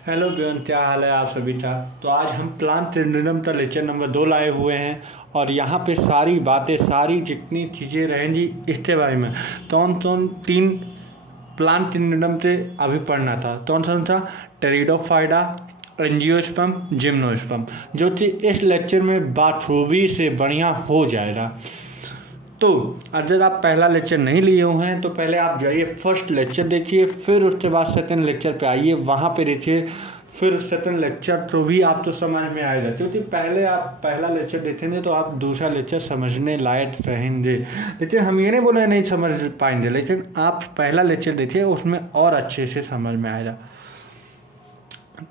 Hello Ben, क्या हाल है आप सभी का। तो आज हम प्लांट ट्रिलियम का लेक्चर नंबर 2 लाए हुए हैं और यहाँ पे सारी बातें, सारी जितनी चीज़ें रहेंगी इसके बारे में। कौन 3 प्लांट ट्रिलियम से अभी पढ़ना था, कौन सा टेरिडोफाइटा, एंजियोस्पर्म, जिम्नोस्पर्म, जो कि इस लेक्चर में बाखूबी से बढ़िया हो जाएगा। तो अगर आप पहला लेक्चर नहीं लिए हुए हैं तो पहले आप जाइए फर्स्ट लेक्चर देखिए, फिर उसके बाद सेकंड लेक्चर पे आइए, वहाँ पे देखिए, फिर सेकंड लेक्चर तो भी आपको समझ में आएगा। क्योंकि पहले आप पहला लेक्चर देखेंगे तो आप दूसरा लेक्चर समझने लायक रहेंगे। लेकिन हम ये नहीं बोले नहीं समझ पाएंगे, लेकिन आप पहला लेक्चर देखिए, उसमें और अच्छे से समझ में आएगा।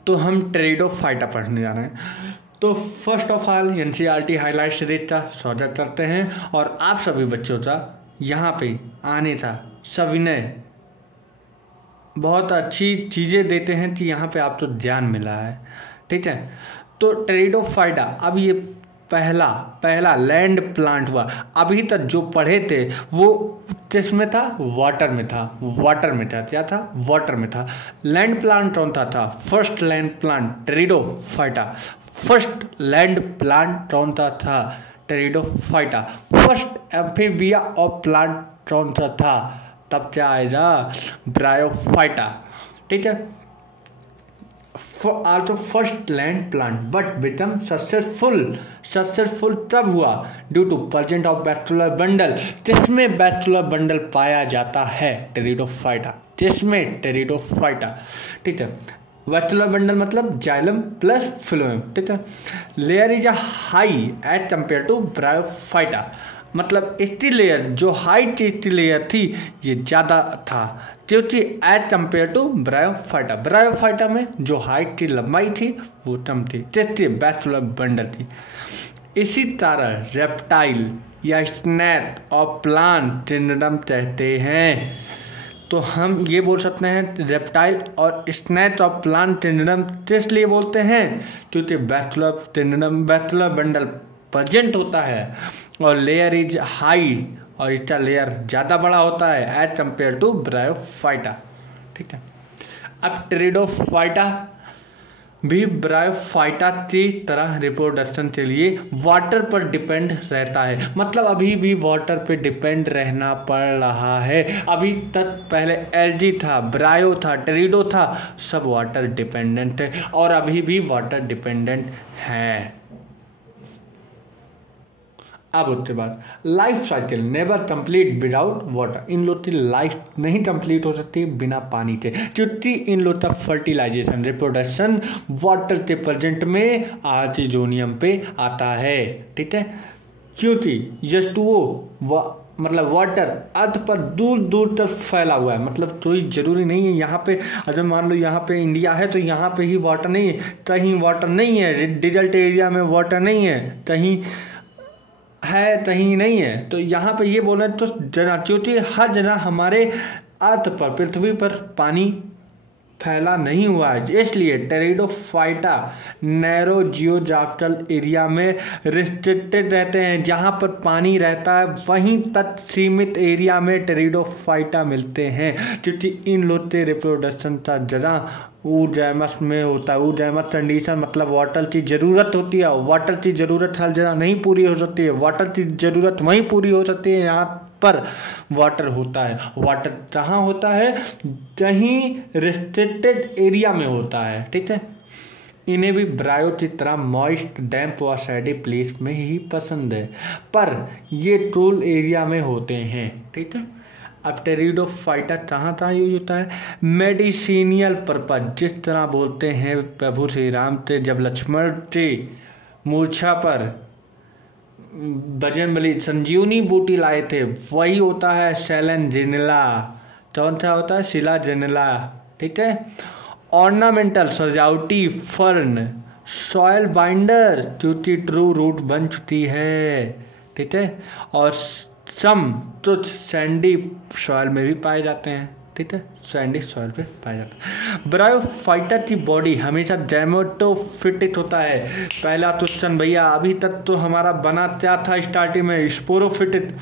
तो हम टेरिडोफाइटा पढ़ने जा रहे हैं। तो first of all NCERT highlight series का स्वागत करते हैं और आप सभी बच्चों का यहाँ पे आने का सविनय बहुत अच्छी चीज़ें देते हैं कि यहाँ पे आपको ध्यान मिला है, ठीक है। तो टेरिडोफाइटा अब ये पहला लैंड प्लांट हुआ। अभी तक जो पढ़े थे वो किस में था? वाटर में था। क्या था? वाटर में था। लैंड प्लांट कौन था? First land plant pteridophyta. First land plant कौन था? टेरिडोफाइटा। फर्स्ट एम्फीबिया और प्लांट कौन सा था? तब क्या आएगा? ब्रायोफाइटा, ठीक है। Also first land plant but become successful तब हुआ due to present of bacterial bundle, जिसमें बैक्टीरियल बंडल पाया जाता है टेरिडोफाइटा, ठीक है। बैक्टीरियल बंडल मतलब जाइलम प्लस फ्लोएम, ठीक है। Layer is high as compare to bryophyta, मतलब इसकी लेयर जो हाइट इसकी लेयर थी ये ज़्यादा था क्योंकि एज कंपेयर टू ब्रायोफाइटा में जो हाइट की लंबाई थी वो कम थी, जैसे बैक्टीरियल बंडल थी। इसी तरह रेप्टाइल या स्नेक और प्लांट ट्रिनिडम कहते हैं। तो हम ये बोल सकते हैं रेप्टाइल और स्नेक और प्लांट ट्रिनिडम किस लिए बोलते हैं? क्योंकि बैक्टीरियल बंडल प्रेजेंट होता है और लेयर इज हाई और इसका लेयर ज़्यादा बड़ा होता है एज कंपेयर टू ब्रायोफाइटा, ठीक है। अब टेरिडोफाइटा भी ब्रायोफाइटा की तरह रिप्रोडक्शन के लिए वाटर पर डिपेंड रहता है, मतलब अभी भी वाटर पे डिपेंड रहना पड़ रहा है। अभी तक पहले एल्गी था, ब्रायो था, टेरिडो था, सब वाटर डिपेंडेंट है और अभी भी वाटर डिपेंडेंट है। अब उसके बाद life cycle never complete without water. इन लोग की लाइफ नहीं कंप्लीट हो सकती बिना पानी के, क्योंकि इन लोग का फर्टिलाइजेशन, रिप्रोडक्शन वाटर के प्रेजेंट में आर्चिजोनियम पे आता है, ठीक है। क्योंकि H2O मतलब वाटर अर्थ पर दूर दूर तक फैला हुआ है, मतलब कोई ज़रूरी नहीं है यहाँ पे, अगर मान लो यहाँ पे इंडिया है तो यहाँ पे ही वाटर नहीं है, कहीं वाटर नहीं है, डिजर्ट एरिया में वाटर नहीं है, कहीं है कहीं नहीं है। तो यहाँ पे ये बोले तो क्योंकि हर जगह हमारे अर्थ पर, पृथ्वी पर पानी फैला नहीं हुआ है, इसलिए टेरिडोफाइटा नैरो जियोग्राफिकल एरिया में रिस्ट्रिक्टेड रहते हैं। जहाँ पर पानी रहता है वहीं तक सीमित एरिया में टेरिडोफाइटा मिलते हैं, क्योंकि इन लोग के रिप्रोडक्शन का जगह ऊडैमस में होता है। ऊडैमस कंडीशन मतलब वाटर की ज़रूरत होती है, वाटर की ज़रूरत हर जगह नहीं पूरी हो सकती है, वाटर की ज़रूरत वहीं पूरी हो सकती है यहाँ पर वाटर होता है। वाटर कहाँ होता है? कहीं रिस्ट्रिक्टेड एरिया में होता है, ठीक है। इन्हें भी ब्रायो की तरह मॉइस्ट, डैम्प और सैडी प्लेस में ही पसंद है, पर ये टूल एरिया में होते हैं, ठीक है। अब टेरिडोफाइटा कहाँ यूज होता है? मेडिसिनियल पर्पज, जिस तरह बोलते हैं प्रभु श्री राम से जब लक्ष्मण के मूर्छा पर बजरंगबली संजीवनी बूटी लाए थे, वही होता है सेलेनजिनेला। कौन सा होता है? सिलाजिनेला, ठीक है। ऑर्नामेंटल सजावटी फर्न, सॉयल बाइंडर क्योंकि ट्रू रूट बन चुकी है, ठीक है। और सम तो सैंडी सॉयल में भी पाए जाते हैं, ठीक है, सैंडी सॉइल पे पाया जाता है। ब्रायोफाइटा की बॉडी हमेशा गैमेटोफिटिक होता है। पहला क्वेश्चन भैया, अभी तक तो हमारा बना क्या था स्टार्टिंग में? स्पोरोफिटिक।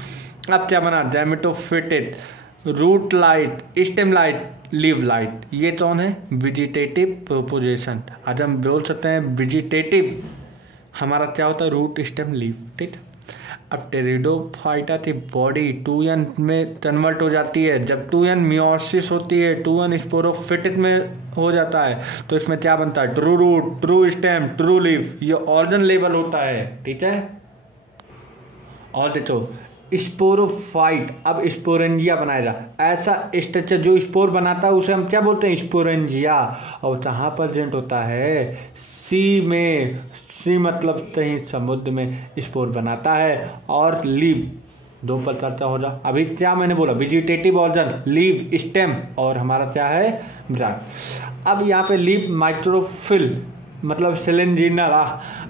अब क्या बना? Gametophytic. Root light, stem light, leave light, ये कौन है? Vegetative propagation. आज हम बोल सकते हैं वेजिटेटिव हमारा क्या होता है? रूट स्टेम लीव, ठीक है। अब टेरिडोफाइटा की बॉडी 2n में कन्वर्ट हो जाती है। जब 2n मियोसिस होती है, 2n स्पोरोफिटिक में हो जाता है, तो इसमें क्या बनता है? True root, true stem, true leaf, ये ऑर्गन लेवल होता है, ठीक है। और देखो स्पोरोफाइट अब स्पोरेंजिया बनाएगा। ऐसा स्ट्रक्चर जो स्पोर बनाता है उसे हम क्या बोलते हैं? स्पोरेंजिया। और जहाँ पर जेंट होता है सी में, सी मतलब कहीं समुद्र में स्पोर बनाता है। और लीव दो प्रकार का हो जा। अभी क्या मैंने बोला? वेजिटेटिव ऑर्गन, लीव, स्टेम, और हमारा क्या है? ब्रांच। अब यहाँ पे लीव माइक्रोफिल मतलब सिलेंजिनला।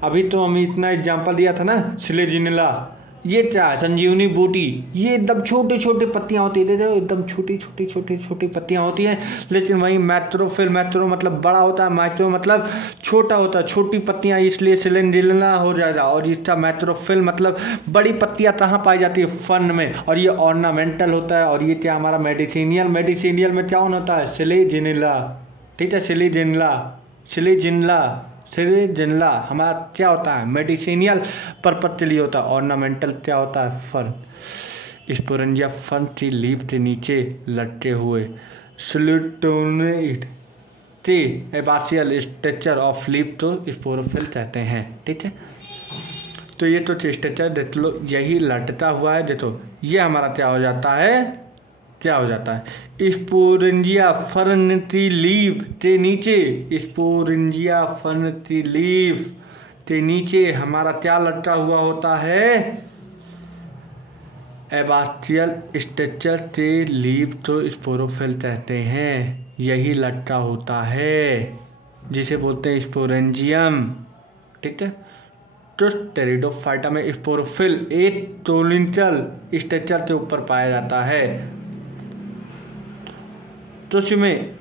अभी तो हम इतना एग्जांपल दिया था ना सिलेजिनला। ये क्या है? संजीवनी बूटी। ये एकदम छोटे छोटे पत्तियां होती है, एकदम छोटी छोटी छोटी छोटी पत्तियां होती हैं। लेकिन वही मैट्रोफिल, मैट्रो मतलब बड़ा होता है, माइक्रो मतलब छोटा होता है, छोटी पत्तियां, इसलिए सिलेंड्रिला हो जाएगा। और इसका मैट्रोफिल मतलब बड़ी पत्तियां कहाँ पाई जाती है? फन में। और ये ऑर्नामेंटल होता है। और ये क्या हमारा? मेडिसिनियल। मेडिसिनियल में क्या होता है? सिलेजिनला, ठीक है। सिलेजिनला, सिलेजिनला, सिलेजिनला हमारा क्या होता है? मेडिसिनियल पर्पज के लिए होता है। ऑर्नामेंटल क्या होता है? फर्न। स्पोरेंजिया फर्न की लीफ के नीचे लटके हुए स्लिटोनेट के एबासियल स्ट्रक्चर ऑफ लीफ तो स्पोरोफिल कहते हैं, ठीक है। तो ये तो स्ट्रक्चर देख लो, यही लटका हुआ है। देखो ये हमारा क्या हो जाता है? क्या हो जाता है? स्पोरेंजिया फर्न की लीफ के नीचे, स्पोरेंजिया फर्न की लीफ के नीचे हमारा क्या लटका हुआ होता है? एबासियल स्ट्रक्चर के लीफ तो स्पोरोफिल कहते हैं। यही लटका होता है जिसे बोलते हैं स्पोरेंजियम, ठीक है। तो टेरिडोफाइटा में स्पोरोफिल एक टोलिंटल स्ट्रक्चर के ऊपर पाया जाता है। तो उसमें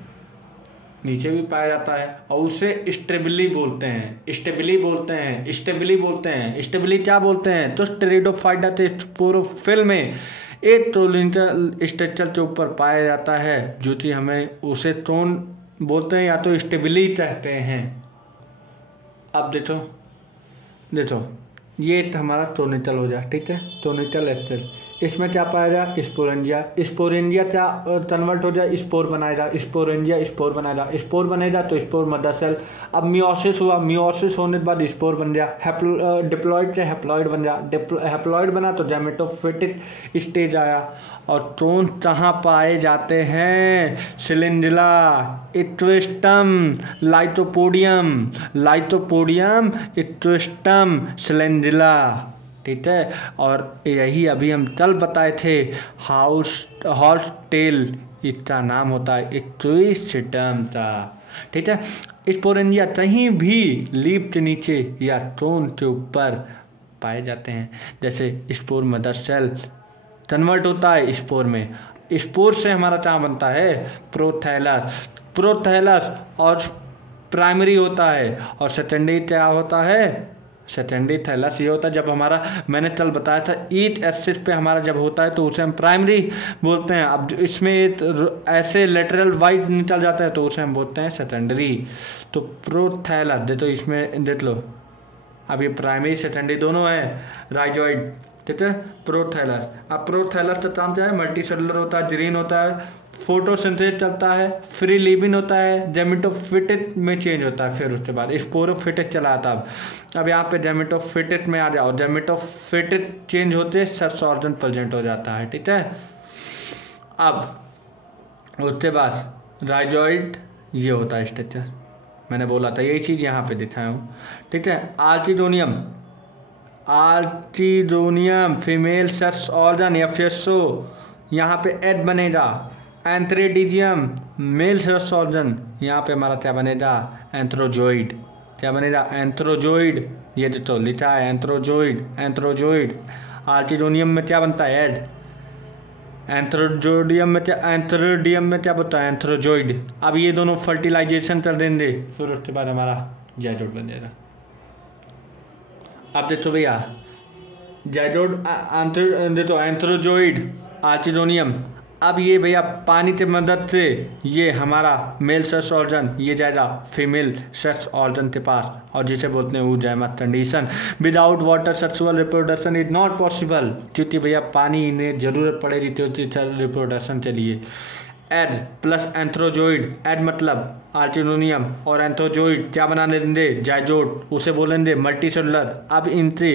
नीचे भी पाया जाता है और उसे स्टेबिली बोलते हैं, स्टेबिली बोलते हैं, स्टेबिली बोलते हैं। स्टेबिली क्या बोलते हैं? तो टेरिडोफाइटा के स्पोरोफिल में एक टोलिंटल स्ट्रक्चर के ऊपर पाया जाता है, जो कि हमें उसे टोन बोलते हैं या तो स्टेबिली कहते हैं। अब देखो देखो ये हमारा टोनिटल हो जाए, ठीक है। टोनिटल एक्सेस, इसमें क्या पाया जाए? स्पोरेंजिया। स्पोरेंजिया क्या कन्वर्ट हो जाए? स्पोर बनाएगा। स्पोरेंजिया स्पोर बनाएगा। स्पोर बनेगा तो स्पोर मदर सेल। अब मियोसिस हुआ, मियोसिस होने के बाद स्पोर बन गया। डिप्लॉइड से हैप्लॉइड बन गया। हैप्लॉइड बना तो गैमेटोफिटिक स्टेज आया। और टोन कहाँ पाए जाते हैं? सिलिंड्रिला, इक्वेस्टम, लाइटोपोडियम, लाइटोपोडियम, इक्वेस्टम, सिलिंड्रिला, ठीक है। और यही अभी हम कल बताए थे हॉर्स टेल, इसका नाम होता है इक्विस्टम का, ठीक है। स्पोरेंजिया कहीं भी लीफ के नीचे या टोन के ऊपर पाए जाते हैं। जैसे स्पोर मदर सेल कन्वर्ट होता है स्पोर में। स्पोर से हमारा क्या बनता है? प्रोथैलस। प्रोथैलस और प्राइमरी होता है। और सेकेंडरी क्या होता है? सेकेंडरी थैलस ये होता है जब हमारा, मैंने कल बताया था, ईट एक्सिस पे हमारा जब होता है तो उसे हम प्राइमरी बोलते हैं। अब इसमें ऐसे लेटरल वाइड निकल जाता है तो उसे हम बोलते हैं सेकेंडरी। तो प्रोथैलस दे तो इसमें देख लो, अब ये प्राइमरी सेकेंडरी दोनों है। राइजॉइड, ठीक है। प्रोथैलस, अब प्रोथैलस का काम क्या है? मल्टी सेलुलर होता है, ग्रीन होता है, फोटोसिंथेसिस चलता है, फ्री लिविंग होता है, गैमेटोफिटिक में चेंज होता है। फिर उसके बाद स्पोरोफिटिक चला आता है। अब यहाँ पे गैमेटोफिटिक में आ जाओ, गैमेटोफिटिक चेंज होते सेक्स ऑर्गन प्रेजेंट हो जाता है, ठीक है। अब उसके बाद राइजॉइड ये होता है स्ट्रक्चर, मैंने बोला था यही चीज़ यहाँ पे दिखाया हूँ, ठीक है। आर्चिडोनियम, आर्चिडोनियम फीमेल सेक्स ऑर्गन या फेसो, यहाँ पे एड बनेगा। एंथ्रेडिजियम मेल सेक्स ऑर्गन, यहाँ पे हमारा क्या बनेगा? एंथ्रोजोइड। क्या बनेगा? एंथ्रोजोइड। ये तो लिखा है एंथ्रोजोइड, एंथ्रोजोइड। आर्चिडोनियम में क्या बनता है? एड। एंथ्रोजोडियम में क्या, एंथ्रोडियम में क्या बनता है? एंथ्रोजोइड। अब ये दोनों फर्टिलाइजेशन कर देंगे, फिर उसके बाद हमारा जाइडोड बन जाएगा। अब देखो भैया जाइडोड, देखो एंथ्रोजोइड, आर्चिडोनियम, अब ये भैया पानी की मदद से ये हमारा मेल सेक्स ऑर्गन ये जाएगा फीमेल सेक्स ऑर्गन के पास, और जिसे बोलते हैं ऊर्जामा condition. Without water sexual reproduction is not possible, क्योंकि भैया पानी इन्हें जरूरत पड़ेगी तो रिप्रोडक्शन के लिए। एड प्लस एंथ्रोजोइड, एड मतलब आर्टिनोनियम और एंथ्रोजोइड क्या बना लेंगे, जाइजोट, उसे बोलेंगे मल्टीसेलुलर। अब इनसे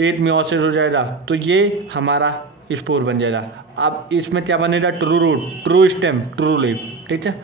एट मियोसिस हो जाएगा तो ये हमारा स्पोर बन जाएगा। अब इसमें क्या बनेगा, true root, true stem, true leaf. ठीक है,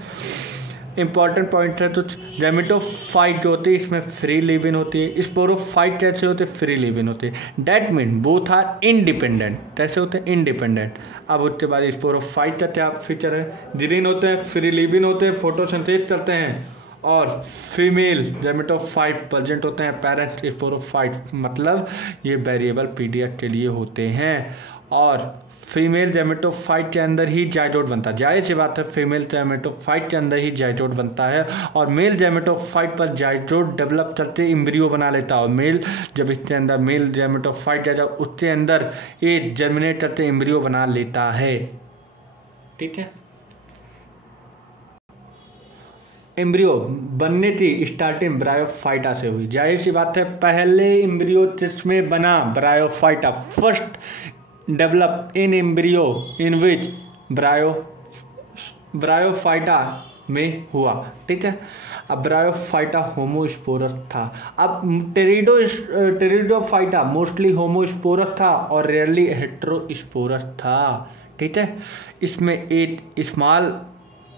इंपॉर्टेंट पॉइंट है। तो गैमेटोफाइट जो होती है इसमें फ्री लिव इन होती है, स्पोरोफाइट कैसे होते हैं, फ्री लिव इन होती है। That mean both are independent, कैसे होते हैं, इंडिपेंडेंट। अब उसके बाद स्पोरोफाइट का क्या फीचर है, ग्रीन होते हैं, फ्री लिव इन होते हैं, फोटोसिंथेसिस करते हैं, और फीमेल गैमेटोफाइट प्रेजेंट होते हैं। पेरेंट स्पोरोफाइट मतलब ये वेरिएबल पीडीएफ के लिए होते हैं, और फीमेल गैमेटोफाइट के अंदर ही जाइगोट बनता है। जाहिर सी बात है फीमेल गैमेटोफाइट के अंदर ही जाइगोट बनता है, और मेल गैमेटोफाइट पर जाइगोट डेवलप करते एम्ब्रियो बना लेता है, और मेल जब इसके अंदर मेल गैमेटोफाइट आ जाए उसके अंदर ये जर्मिनेट करते एम्ब्रियो बना लेता है। ठीक है, एम्ब्रियो बनने की स्टार्टिंग ब्रायोफाइटा से हुई। जाहिर सी बात है पहले एम्ब्रियो जिसमें बना bryophyta, first develop in embryo in which bryophyta में हुआ। ठीक है, अब ब्रायोफाइटा होमोस्पोरस था। अब टेरिडोफाइटा मोस्टली होमोस्पोरस था और रेयरली हेटेरोस्पोरस था। ठीक है, इसमें एक स्मॉल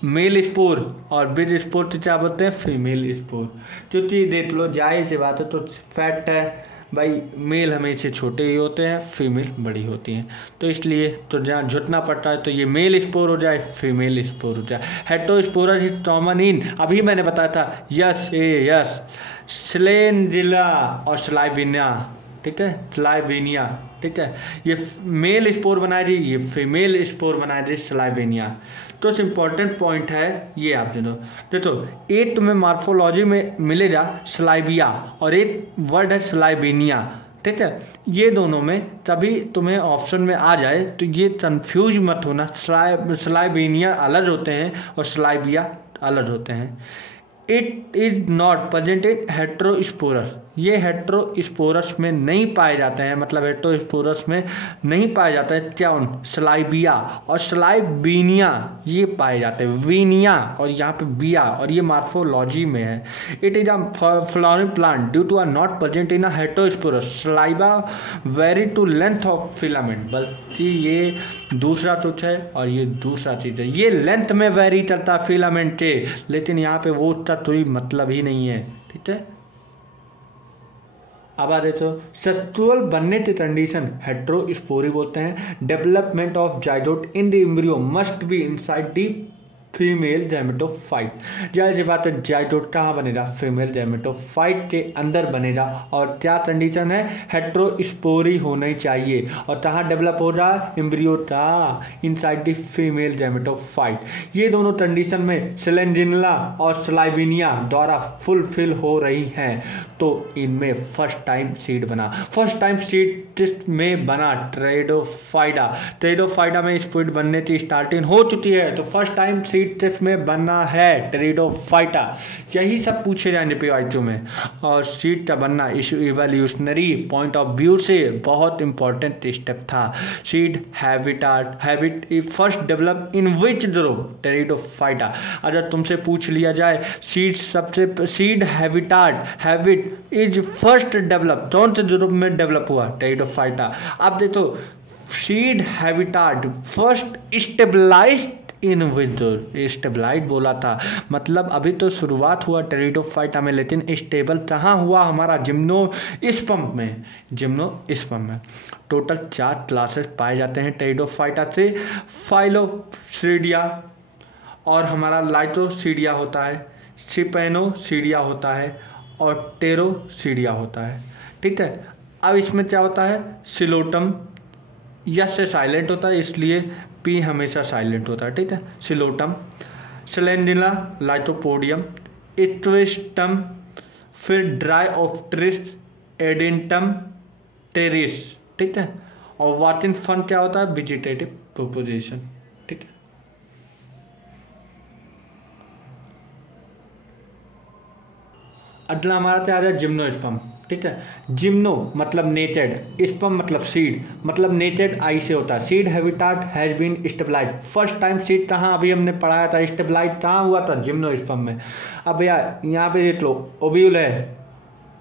मेल स्पोर और बिग स्पोर तो क्या बोलते हैं, फीमेल स्पोर। क्योंकि देख लो जाहिर सी बात है, तो फैक्ट है भाई, मेल हमेशा छोटे ही होते हैं, फीमेल बड़ी होती हैं, तो इसलिए तो जहाँ झुटना पड़ता है तो ये मेल स्पोर हो जाए, फीमेल स्पोर हो जाए। हेटेरोस्पोरस इज कॉमन इन, अभी मैंने बताया था, यस स्लेंजिला और स्लाइविनिया। ठीक है, स्लाइवेनिया। ठीक है, ये मेल स्पोर बनाए जी, ये फीमेल स्पोर बनाए जी, स्लाइवेनिया। तो इम्पॉर्टेंट पॉइंट है ये, आप देखो एक तुम्हें मार्फोलॉजी में मिलेगा स्लाइविया और एक वर्ड है स्लाइवेनिया। ठीक है, ये दोनों में तभी तुम्हें ऑप्शन में आ जाए, तो ये कंफ्यूज मत होना। स्लाइवेनिया अलग होते हैं और स्लाइविया अलग होते हैं। It is not present in heterosporous, ये हेटेरोस्पोरस में नहीं पाए जाते हैं, मतलब हेटेरोस्पोरस में नहीं पाए जाते हैं। क्या उन स्लाइबिया और स्लाइबीनिया ये पाए जाते हैं, वीनिया और यहाँ पे बिया, और ये मार्फोलॉजी में है। It is a flowering plant due to are not present in a heterosporous, स्लाइबा vary to length of filament, बल्कि ये दूसरा चीज है और ये दूसरा चीज है। ये लेंथ में वेरी करता है फिलामेंट के, लेकिन यहाँ पे वो कोई मतलब ही नहीं है। ठीक है, अब आ देखो सेक्सुअल बनने की कंडीशन हेटेरोस्पोरी बोलते हैं। Development of zygote in the embryo must be inside the female gametophyte. जाहिर सी बात है जाइगोट कहाँ बनेगा, फीमेल गैमेटोफाइट के अंदर बनेगा, और क्या कंडीशन है, हेटेरोस्पोरी होनी चाहिए। और कहाँ डेवलप हो रहा है, एम्ब्रियो का इनसाइड द फीमेल गैमेटोफाइट। ये दोनों कंडीशन में स्लेंजिनिला और स्लाइविनिया द्वारा फुलफिल हो रही हैं, तो इनमें फर्स्ट टाइम सीड बना। फर्स्ट टाइम सीड टेस्ट में बना टेरिडोफाइटा। टेरिडोफाइटा में स्पीड बनने की स्टार्टिंग हो चुकी है, तो फर्स्ट टाइम सीड टेस्ट में बनना है टेरिडोफाइटा। यही सब पूछे जाएंगे पीवाईक्यू में, और सीड का बनना इवोल्यूशनरी पॉइंट ऑफ व्यू से बहुत इंपॉर्टेंट स्टेप था। Seed habit first develop in which group, pteridophyta. अगर तुमसे पूछ लिया जाए seed habit is first develop, कौन से ग्रुप में डेवलप हुआ, टेरिडोफाइटा। अब देखो seed habitat first stabilised in visual, stabilised बोला था, मतलब अभी तो शुरुआत हुआ टेरिडोफाइटा में, लेकिन स्टेबल कहाँ हुआ, हमारा जिम्नोस्पर्म में। जिम्नोस्पर्म में टोटल 4 क्लासेस पाए जाते हैं टेरिडोफाइटा से। फाइलोसीडिया और हमारा लाइटोसीडिया होता है, सिपेनोसीडिया होता है और टेरोसीडिया होता है। ठीक है, अब इसमें क्या होता है, सिलोटम यस से साइलेंट होता है, इसलिए पी हमेशा साइलेंट होता है। ठीक है, सिलोटम, स्लेंडिला, लाइटोपोडियम, इक्वेस्टम, फिर ड्राइओप्टेरिस, एडेंटम, टेरिस। ठीक है, और वाटिन फन क्या होता है, वेजिटेटिव प्रोपोजिशन। ठीक है, अगला हमारा तैयार है जिम्नोस्पर्म। ठीक है, जिम्नो मतलब नेटेड, स्पर्म मतलब सीड, मतलब नेटेड आई से होता है। Seed habitat has been stabilize. First time seed कहाँ अभी हमने पढ़ाया था, स्टेबलाइज कहाँ हुआ था, जिम्नोस्पर्म में। अब यार यहाँ पे देख लो, ओव्यूल है,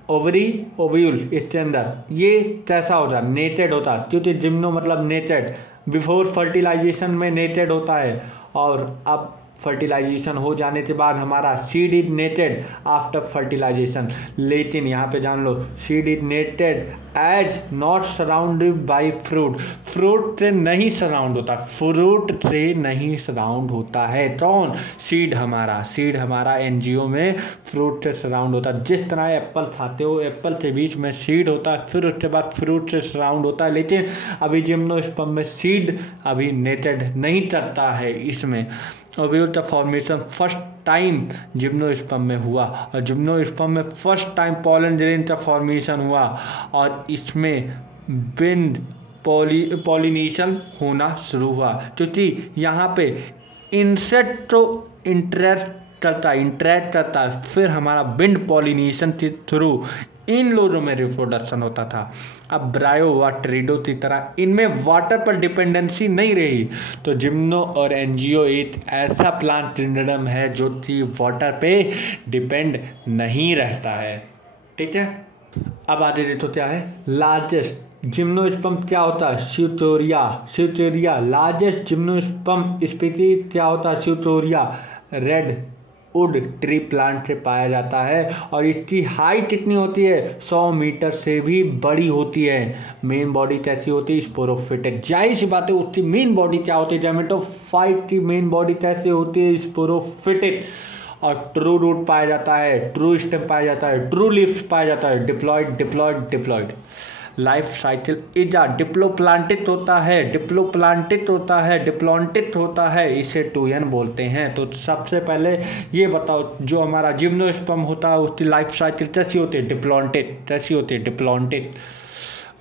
ओवरी ओव्यूल, इसके अंदर ये कैसा होता है, नेटेड होता है, क्योंकि जिम्नो मतलब नेटेड, बिफोर फर्टिलाइजेशन में नेटेड होता है, और अब फर्टिलाइजेशन हो जाने के बाद हमारा seed is naked after fertilisation. लेकिन यहाँ पे जान लो, seed is naked as not surrounded by fruit. Fruit से नहीं सराउंड होता, फ्रूट से नहीं सराउंड होता है कौन, सीड हमारा एनजीओ में फ्रूट से सराउंड होता है। जिस तरह एप्पल खाते हो, एप्पल के बीच में सीड होता है, फिर उसके बाद फ्रूट से सराउंड होता है। लेकिन अभी जिम्नोस्पर्म में सीड अभी नेटेड नहीं करता है। इसमें ओव्यूल का फॉर्मेशन फर्स्ट टाइम जिम्नोस्पर्म में हुआ, और जिम्नोस्पर्म में फर्स्ट टाइम पोलन ग्रेन का फॉर्मेशन हुआ, और इसमें बिंड पॉलिनेशन होना शुरू हुआ, क्योंकि यहाँ पे इंसेक्ट तो इंटरेक्ट करता है, फिर हमारा बिंड पॉलिनेशन के थ्रू इन लोगों में रिप्रोडक्शन होता था। अब ब्रायो व ट्रीडो की तरह इनमें वाटर पर डिपेंडेंसी नहीं रही, तो जिम्नो और एनजीओ एक ऐसा प्लांट किंगडम है जो कि वाटर पे डिपेंड नहीं रहता है। ठीक है, अब आगे देखो क्या है, लार्जेस्ट जिम्नोस्पर्म क्या होता है, स्यूटोरिया। लार्जेस्ट जिम्नोस्पर्म स्पीसीज क्या होता है, स्यूटोरिया, रेड वुड ट्री प्लांट से पाया जाता है, और इसकी हाइट कितनी होती है, 100 मीटर से भी बड़ी होती है। मेन बॉडी कैसी होती है, स्पोरोफिटेड। जाहिर सी बात है, उसकी मेन बॉडी क्या होती है, गैमेटोफाइट की मेन बॉडी कैसे होती है, स्पोरोफिटेड। और ट्रू रूट पाया जाता है, ट्रू स्टेम पाया जाता है, ट्रू लीव्स पाया जाता है, डिप्लॉइड। लाइफ साइकिल इज डिप्लोप्लांटिक होता है, इसे 2N बोलते हैं। तो सबसे पहले ये बताओ, जो हमारा जिम्नोस्पर्म होता है उसकी लाइफ साइकिल कैसी होती है, डिप्लॉन्टिक।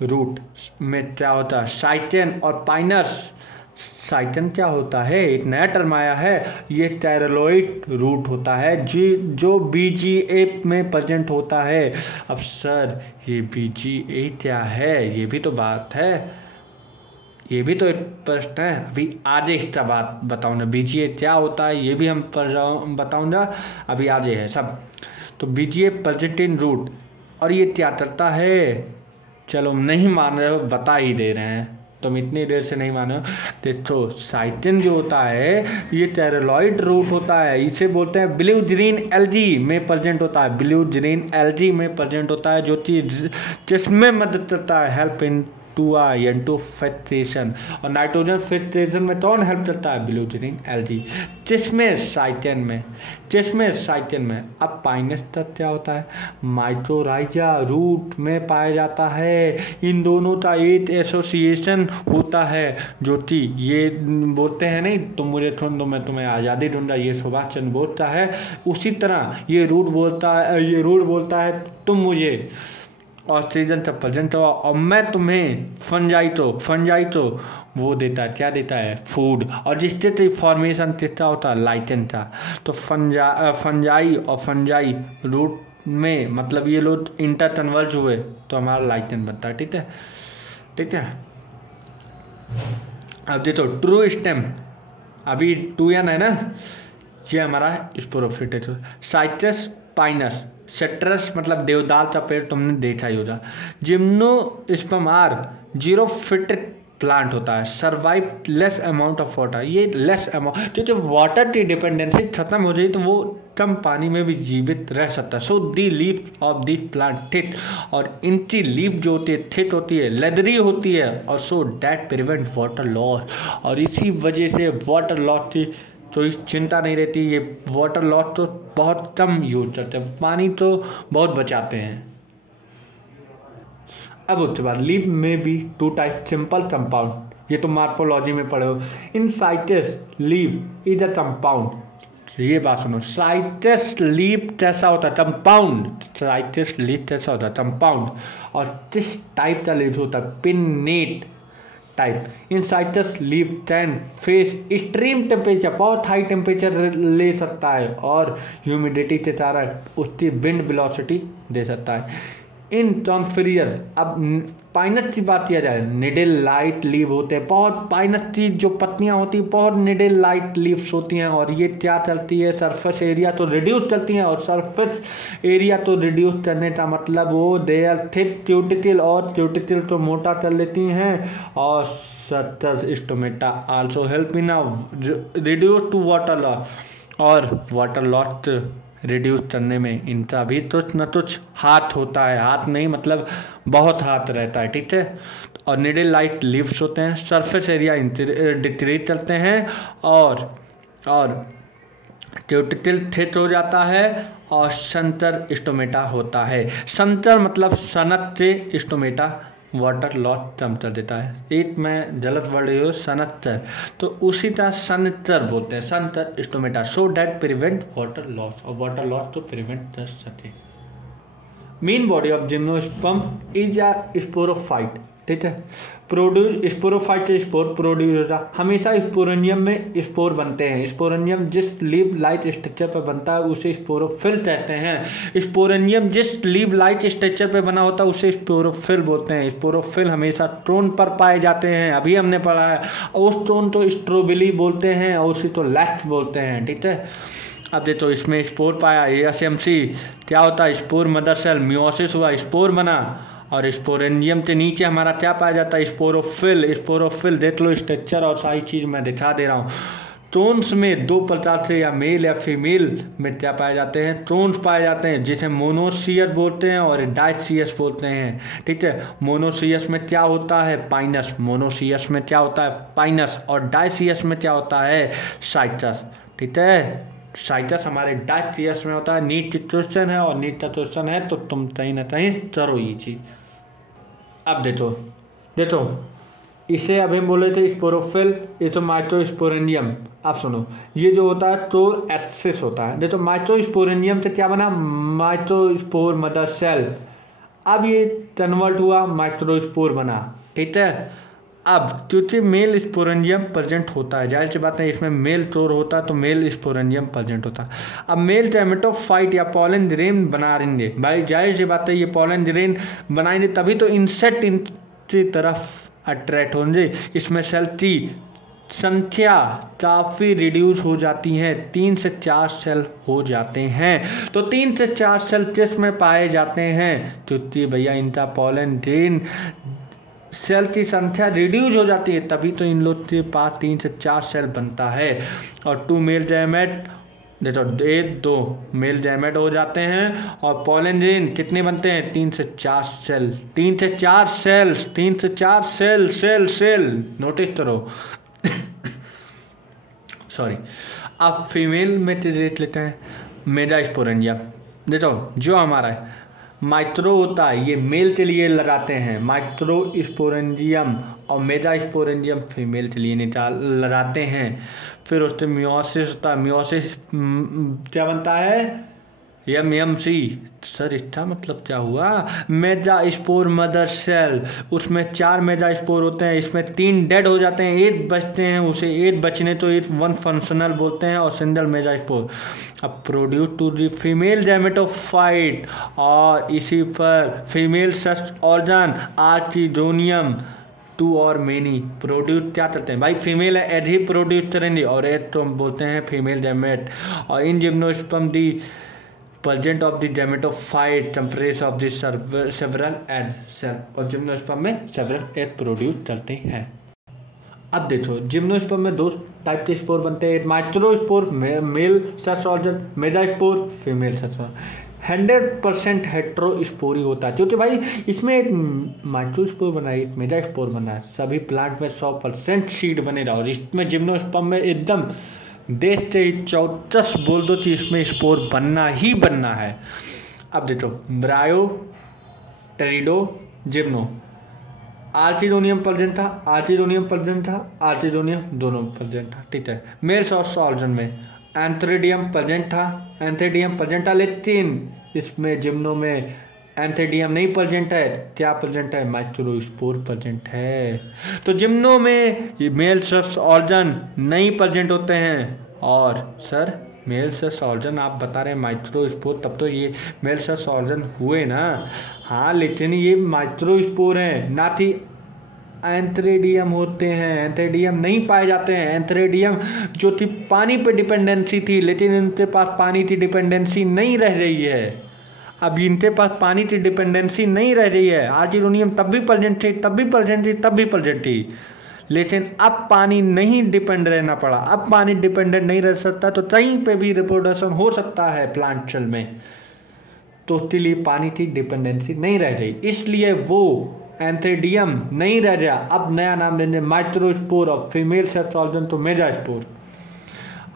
रूट में क्या होता है, साइटेन और पाइनस। साइटन क्या होता है, एक नया टर्म आया है, ये टेरेलॉइड रूट होता है जो बीजीए में प्रेजेंट होता है। अब सर ये बीजीए क्या है, ये भी तो बात है, ये भी तो एक प्रश्न है। अभी आगे इसका बात बताऊँगा, बीजीए क्या होता है ये भी हम बताऊँगा, अभी आगे है सब। तो बीजीए प्रेजेंट इन रूट, और ये क्या करता है, चलो नहीं मान रहे हो, बता ही दे रहे हैं, तुम इतनी देर से नहीं मानो। देखो साइटिन जो होता है ये टेरेलॉइड रूट होता है, इसे बोलते हैं ब्लू ग्रीन एल्गी में प्रेजेंट होता है, जो चीज जिसमें मदद करता है, हेल्प इन टू एंटो फिक्सेशन, और नाइट्रोजन फिक्सेशन में कौन हेल्प करता है, ब्लू ग्रीन एल्गी, जिसमें साइटिन में। अब पाइनस तक क्या होता है, माइक्रोराइजा रूट में पाया जाता है। इन दोनों का एक एसोसिएशन होता है, जो कि ये बोलते हैं नहीं तुम मुझे छोड़ दो मैं तुम्हें आज़ादी दूंगा, ये सुभाष चंद्र बोलता है, उसी तरह ये रूट बोलता है तुम मुझे ऑक्सीजन तब प्रेजेंट हुआ, और मैं तुम्हें फंजाइटो वो देता है, क्या देता है, फूड। और जिससे फॉर्मेशन कितना होता है, लाइटेन था। तो फंजाई रूट में, मतलब ये लोग इंटर कन्वर्ज हुए तो हमारा लाइटेन बनता है। ठीक है। अब देखो ट्रू स्टेम, अभी 2N है ना, ये हमारा स्पोरोफिट है। साइट्रस पाइनस, सेट्रस मतलब देवदार का पेड़ तुमने देखा ही होगा। जिम्नोस्पर्म आर जीरोफिटिक प्लांट होता है, survive less amount of water. ये लेस अमाउंट, क्योंकि वाटर की डिपेंडेंसी खत्म हो जाए तो वो कम पानी में भी जीवित रह सकता है। So the leaf of the plant thick, और इनकी लीफ जो होती है थिक होती है, लेदरी होती है, और सो डैट प्रिवेंट वाटर लॉस, और इसी वजह से वाटर लॉस की तो इस चिंता नहीं रहती। ये वाटर लॉस तो बहुत कम यूज करते हैं, पानी तो बहुत बचाते हैं। अब उसके बाद लीफ में भी 2 टाइप सिंपल कंपाउंड, ये तो मार्फोलॉजी में पढ़े हो। In citrus leaf is a compound, ये बात सुनो, साइट्रस लीफ कैसा होता है, कंपाउंड। और किस टाइप का लीफ होता है, pennate type in citrus leave can face extreme temperature, बहुत हाई टेम्परेचर ले सकता है और ह्यूमिडिटी के कारण उसकी विंड वेलोसिटी दे सकता है। इन ट्रांसफेरियर, अब पाइनस की बात किया जाए, निडल लाइट लीव होते हैं, बहुत पाइनस की जो पत्तियां होती हैं बहुत निडल लाइट लीव्स होती हैं और ये क्या चलती है, सरफेस एरिया तो रिड्यूस करती हैं और सरफेस एरिया तो रिड्यूस करने का मतलब वो दे आर थिक क्यूटिकल, और क्यूटिकल तो मोटा कर लेती हैं और सटर stomata also help in reduce to water loss, और वाटर लॉस रिड्यूस करने में इनका भी तुच्छ न तुच्छ हाथ होता है, हाथ नहीं मतलब बहुत हाथ रहता है, ठीक है। और निडल लाइट लीव्स होते हैं, सरफेस एरिया डिक्रीज करते हैं और क्यूटिकल थिक हो जाता है और संतर स्टोमेटा होता है। संतर मतलब सनत से स्टोमेटा वाटर लॉस कम कर देता है। एक मैं गलत वर्ड हो सनतर, तो उसी तरह सनतर बोलते हैं, सनतर stomata, so that prevent water loss, और वाटर लॉस तो प्रिवेंट कर सके। Main body of gymnosperm is a sporophyte, ठीक है। प्रोड्यूस स्पोरोफाइट से स्पोर प्रोड्यूस होता है। हमेशा स्पोरेनियम में स्पोर बनते हैं। स्पोरेनियम जिस लीव लाइट स्ट्रक्चर पर बनता है उसे स्पोरोफिल कहते हैं। स्पोरेनियम जिस लीव लाइट स्ट्रक्चर पर बना होता है उसे स्पोरोफिल बोलते हैं। स्पोरोफिल हमेशा टोन पर पाए जाते हैं, अभी हमने पढ़ा है। उस टोन तो स्ट्रोबिली बोलते हैं और उसी तो लैक्स बोलते हैं, ठीक है। अब देखो इसमें स्पोर पाया, एएसएमसी क्या होता है, स्पोर मदर सेल, मियोसिस हुआ, स्पोर बना, और स्पोरेनियम के नीचे हमारा क्या पाया जाता है, स्पोरोफिल। स्पोरोफिल देख लो स्ट्रक्चर और सारी चीज़ मैं दिखा दे रहा हूँ। टोन्स में दो प्रकार से, या मेल या फीमेल में क्या पाए जाते हैं, टोन्स पाए जाते हैं, जिसे मोनोसियस बोलते हैं और डायसियस बोलते हैं, ठीक है। मोनोसियस में क्या होता है, पाइनस, मोनोसियस में क्या होता है, पाइनस, और डायसियस में क्या होता है, साइट्रस, ठीक है। साइट्रस हमारे डायसियस में होता है। नीट की क्वेश्चन है और नीट का क्वेश्चन है तो तुम कहीं ना कहीं करो ये चीज़। अब देखो इसे अभी बोले थे स्पोरोफिल, ये तो माइक्रोस्पोरेनियम। आप सुनो, ये जो होता है तो एक्सिस होता है। देखो माइक्रोस्पोरेनियम से क्या बना, माइक्रोस्पोर मदर सेल। अब ये कन्वर्ट हुआ, माइक्रोस्पोर बना, ठीक है। अब क्योंकि मेल स्पोरेनियम प्रेजेंट होता है, जाहिर सी बात है इसमें मेल टोर होता है तो मेल स्पोरेनियम प्रेजेंट होता है। अब मेल गैमेटोफाइट या पॉलन ग्रेन बना रहेंगे भाई, जाहिर सी बात है ये पॉलन ग्रेन बनाएंगे तभी तो इंसेक्ट इनकी तरफ अट्रैक्ट होंगे। इसमें सेल की संख्या काफ़ी रिड्यूस हो जाती है, 3 से 4 सेल हो जाते हैं। तो 3 से 4 सेल किस में पाए जाते हैं, क्योंकि भैया इनका पॉलन ग्रेन सेल की संख्या रिड्यूस हो जाती है, तभी तो इन लोग के पास 3 से 4 सेल बनता है। और 2 मेल गैमेट, देखो 2 मेल गैमेट हो जाते हैं और पॉलन ग्रेन कितने बनते हैं, 3 से 4 सेल, 3 से 4 सेल्स, 3 से 4 सेल सेल सेल नोटिस करो सॉरी। अब फीमेल में देख लेते हैं मेगास्पोरेनियम। देखो जो हमारा है माइक्रो होता है, ये मेल के लिए लगाते हैं माइक्रोस्पोरेंजियम, और मेगास्पोरेंजियम फीमेल के लिए लगाते हैं। फिर उससे मियोसिस होता है, मियोसिस क्या बनता है, MMC। सर इसका मतलब क्या हुआ, मेगास्पोर मदर सेल, उसमें 4 मेगास्पोर होते हैं, इसमें 3 डेड हो जाते हैं, 8 बचते हैं, उसे 8 बचने तो 1 फंक्शनल बोलते हैं और सिंगल मेगास्पोर। अब produce to the female gametophyte, और इसी पर फीमेल सेक्स ऑर्गन आर्चिडोनियम 2 और मेनी प्रोड्यूस क्या करते हैं भाई, फीमेल एड ही प्रोड्यूस करेंगे और एड तो हम बोलते हैं फीमेल गैमेट। और in gymnosperm the present of the gametophyte temperature of the several egg cell, और जिम्नोस्पर्म में सेवरल एग प्रोड्यूस करते हैं। अब देखो जिम्नोस्पर्म में 2 टाइप के स्पोर बनते हैं, microspore male sex organ, megaspore female sex organ. 100% heterospory होता है, क्योंकि भाई इसमें एक माइक्रोस्पोर बना है, एक मेगास्पोर बना है। सभी प्लांट में 100% सीड बनेगा, और इसमें जिम्नोस्पर्म में एकदम देखते ही 34 बोल दो कि इसमें स्पोर बनना ही बनना है। अब देखो ब्रायो टेरिडो जिम्नो, आर्चिडोनियम प्रेजेंट था, आर्चिडोनियम प्रेजेंट था, आर्चिडोनियम दोनों प्रेजेंट था, ठीक है। मेल सेक्स ऑर्गन में एंथ्रेडियम प्रेजेंट था, एंथ्रेडियम प्रेजेंट था, लेकिन इसमें जिम्नो में एंथेडियम नहीं प्रेजेंट है, क्या प्रेजेंट है? माइक्रोस्पोर प्रेजेंट है। तो जिम्नो में मेल सेक्स ऑर्गन नहीं प्रेजेंट होते हैं। और सर मेल सेक्स ऑर्गन आप बता रहे हैं माइक्रोस्पोर, तब तो ये मेल सेक्स ऑर्गन हुए ना। हाँ लेकिन ये माइक्रोस्पोर हैं, ना थी एंथ्रेडियम होते हैं। एंथ्रेडियम नहीं पाए जाते हैं। एंथ्रेडियम जो थी पानी पे डिपेंडेंसी थी, लेकिन इनके पास पानी की डिपेंडेंसी नहीं रह रही है। अब इनके पास पानी की डिपेंडेंसी नहीं रह रही है। आर्चिनोनियम तब भी प्रेजेंट थी, तब भी प्रेजेंट थी, तब भी प्रेजेंट थी, लेकिन अब पानी नहीं डिपेंड रहना पड़ा। अब पानी डिपेंडेंट नहीं रह सकता, तो कहीं पे भी रिप्रोडक्शन हो सकता है प्लांट सेल में, तो उसके लिए पानी की डिपेंडेंसी नहीं रह रही, इसलिए वो एंथेडियम नहीं रह गया। अब नया नाम लेंगे microspore of female sex organ, तो मेगास्पोर।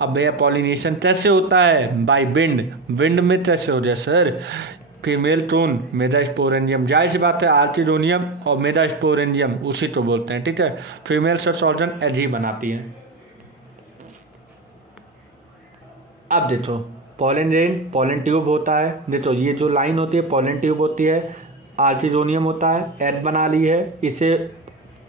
अब भैया पॉलिनेशन कैसे होता है? By wind. विंड में कैसे हो जाए सर? फीमेल टोन मेगास्पोरेंजियम, जाहिर सी बात है आर्चिनोनियम और मेगास्पोरेंजियम उसी तो बोलते हैं, ठीक है। फीमेल सेक्स ऑर्गन एज ही बनाती है। अब देखो पॉलन ग्रेन, पॉलन ट्यूब होता है। देखो ये जो लाइन होती है पॉलन ट्यूब होती है, आर्चिनोनियम होता है, एड बना ली है, इसे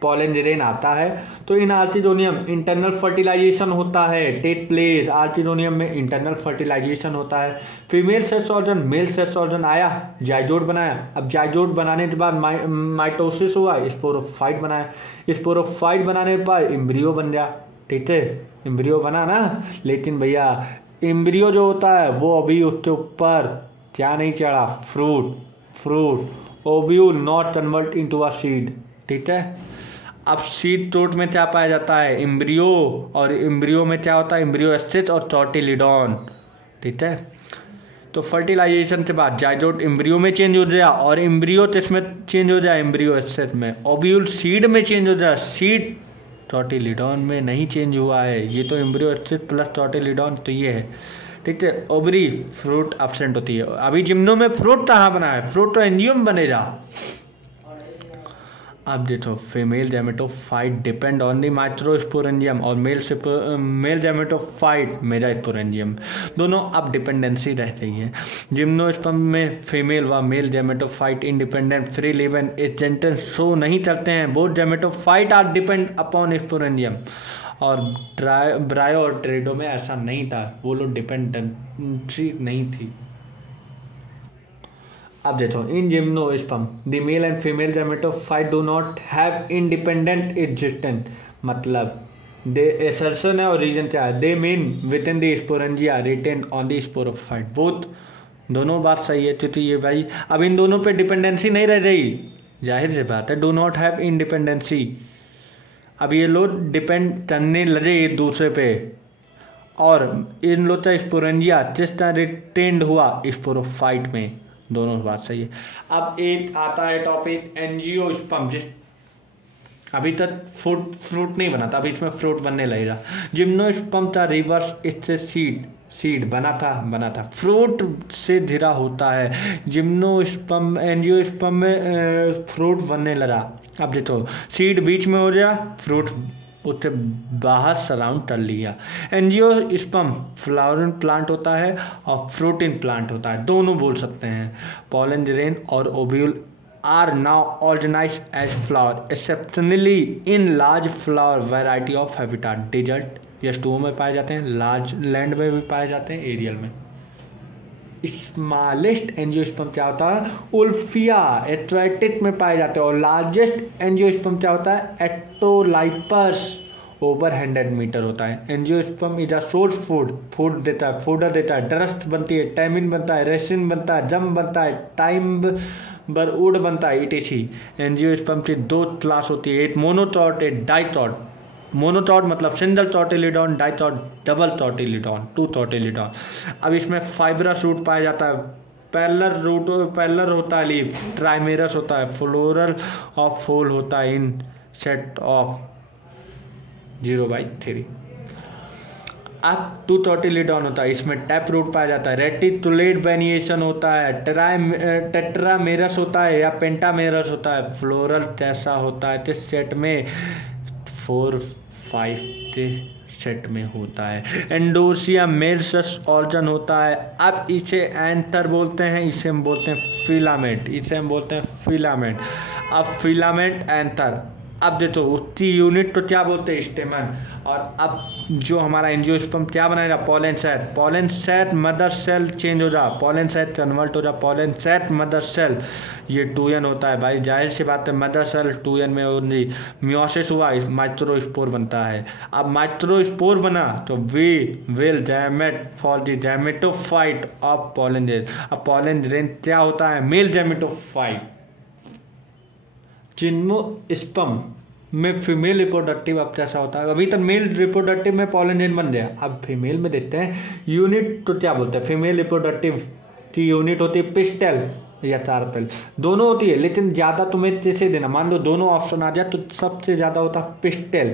पॉलन ग्रेन आता है। तो इन आर्चिनोनियम इंटरनल फर्टिलाइजेशन होता है, टेक प्लेस। आर्चिनोनियम में इंटरनल फर्टिलाइजेशन होता है। Female sex organ, male sex organ आया, जाइगोट बनाया। अब जाइगोट बनाने के बाद माइटोसिस हुआ, स्पोरोफाइट बनाया। स्पोरोफाइट बनाने के बाद एम्ब्रियो बन गया, ठीक है, एम्ब्रियो बना ना। लेकिन भैया एम्ब्रियो जो होता है वो अभी उसके ऊपर क्या नहीं चढ़ा? Fruit ovule not convert into a seed, ठीक है। अब सीड फ्रूट में क्या पाया जाता है? एम्ब्रियो, और एम्ब्रियो में क्या होता है? एम्ब्रियो एस्टिस और टॉटिलिडॉन, ठीक है। तो फर्टिलाइजेशन के बाद जाइगोट एम्ब्रियो में चेंज हो जाए, और एम्ब्रियो किसमें चेंज हो जाए? एम्ब्रियो एस्टिस में। ओव्यूल सीड में चेंज हो जाए, सीड टॉटिलिडॉन में नहीं चेंज हुआ है। ये तो एम्ब्रियो एस्टिस प्लस टॉटिलिडॉन, तो ये है, ठीक है। ओवरी फ्रूट एब्सेंट होती है। अभी जिम्नो में फ्रूट कहाँ बना है? फ्रूट तो एंजियम बनेगा। अब देखो female gametophyte depend on the microsporangium, और मेल गैमेटोफाइट मेगास्पोरेंजियम, दोनों अब डिपेंडेंसी रह रही है। जिम्नोस्पर्म में फीमेल व male gametophyte independent free live and एजेंटन शो नहीं करते हैं। Both gametophyte are depend upon sporangium. और ब्रायो और ट्रेडो में ऐसा नहीं था, वो लोग डिपेंडेंसी नहीं थी। अब देखो in gymnosperm the male and female gametophyte do not have independent existence, मतलब दे एसर्शन है और रीजन क्या है? They mean within the sporangia retain on the sporophyte. Both दोनों बात सही है, क्योंकि ये भाई अब इन दोनों पे डिपेंडेंसी नहीं रह रही, जाहिर सी बात है, डू नॉट हैव इंडिपेंडेंसी। अब ये लोग डिपेंड करने लगे एक दूसरे पे, और इन लोग का स्पोरेंजिया जिस तरह रिटेन्ड हुआ स्पोरोफाइट में, दोनों बात सही है। अब एक आता है टॉपिक एंजियोस्पर्म, जिस अभी तक फ्रूट नहीं बना था, अभी इसमें फ्रूट बनने लगेगा। जिम्नोस्पर्म का रिवर्स, इससे सीड बना था, फ्रूट से धीरा होता है। जिम्नोस्पर्म एंजियोस्पर्म में फ्रूट बनने लगा। अब देखो सीड बीच में हो गया, फ्रूट उससे बाहर सराउंड कर लिया। एंजियोस्पर्म फ्लावरिंग प्लांट होता है और फ्रूटिंग प्लांट होता है, दोनों बोल सकते हैं। पॉलन ग्रेन और ovule are now organised as flower exceptionally in large flower variety of habitat. Desert या स्टो में पाए जाते हैं, लार्ज लैंड में भी पाए जाते हैं, एरियल में। स्मॉलेस्ट एंजियोस्पर्म क्या होता है? उल्फिया एट्रेटिक में पाए जाते हैं। और लार्जेस्ट एंजियोस्पर्म क्या होता है? एक्टोलाइपस ओवर 100 मीटर होता है। Angiosperm is a source food देता है, फोडर देता है, डस्ट बनती है, टैमिन बनता है, रेसिन बनता है, जम बनता है, टाइम्बर बनता है, इटेसी। एंजियोस्पर्म की दो क्लास होती है, एक मोनोट्रॉट, एक डाइट्रॉट। मोनोट्रॉट मतलब सिंगल टॉटिलिडॉन, डाइट्रॉट डबल टॉटिलिडॉन, 2 टॉटिलिडॉन। अब इसमें फाइब्रस रूट पाया जाता है, पैरेलर होता है, लीफ ट्राइमेरस होता है, फ्लोरल ऑफ फूल होता है इन सेट ऑफ 0/3। अब 2 टॉटिलिडॉन होता है, इसमें टैप रूट पाया जाता है, रेटिकुलेट वेनिएशन होता है, टेट्रामेरस होता है या पेंटामेरस होता है, फ्लोरल कैसा होता है। इस सेट में 4, 5 सेट में होता है। एंडोसिया मेल सेक्स ऑर्गन होता है। अब इसे एंथर बोलते हैं, इसे हम बोलते हैं फिलामेंट, इसे हम बोलते हैं फिलामेंट। अब फिलामेंट एंथर, अब देखो उसकी यूनिट तो क्या बोलते हैं, स्टेमन। और अब जो हमारा एंजियोस्पर्म क्या बनाएगा, pollen sac. Pollen sac mother cell change हो जा, पोलन सेट कन्वर्ट हो जा, पोलन सेट मदर सेल। ये 2n होता है भाई, जाहिर सी बात है मदर सेल 2n में होगी। मियोसिस हुआ, माइक्रोस्पोर बनता है। अब माइक्रोस्पोर बना तो we will gamete for the gametophyte of pollen grain. अब पोलन ग्रेन क्या होता है, मेल गैमेटोफाइट। जिम्नोस्पर्म में फीमेल रिप्रोडक्टिव अब कैसा होता है, अभी तक मेल रिप्रोडक्टिव में पोलन ग्रेन बन गया, अब फीमेल में देखते हैं यूनिट तो क्या बोलते हैं। फीमेल रिप्रोडक्टिव की यूनिट होती है पिस्टल या कार्पेल, दोनों होती है, लेकिन ज़्यादा तुम्हें जैसे देना, मान लो दोनों ऑप्शन आ जाए तो सबसे ज़्यादा होता है पिस्टल,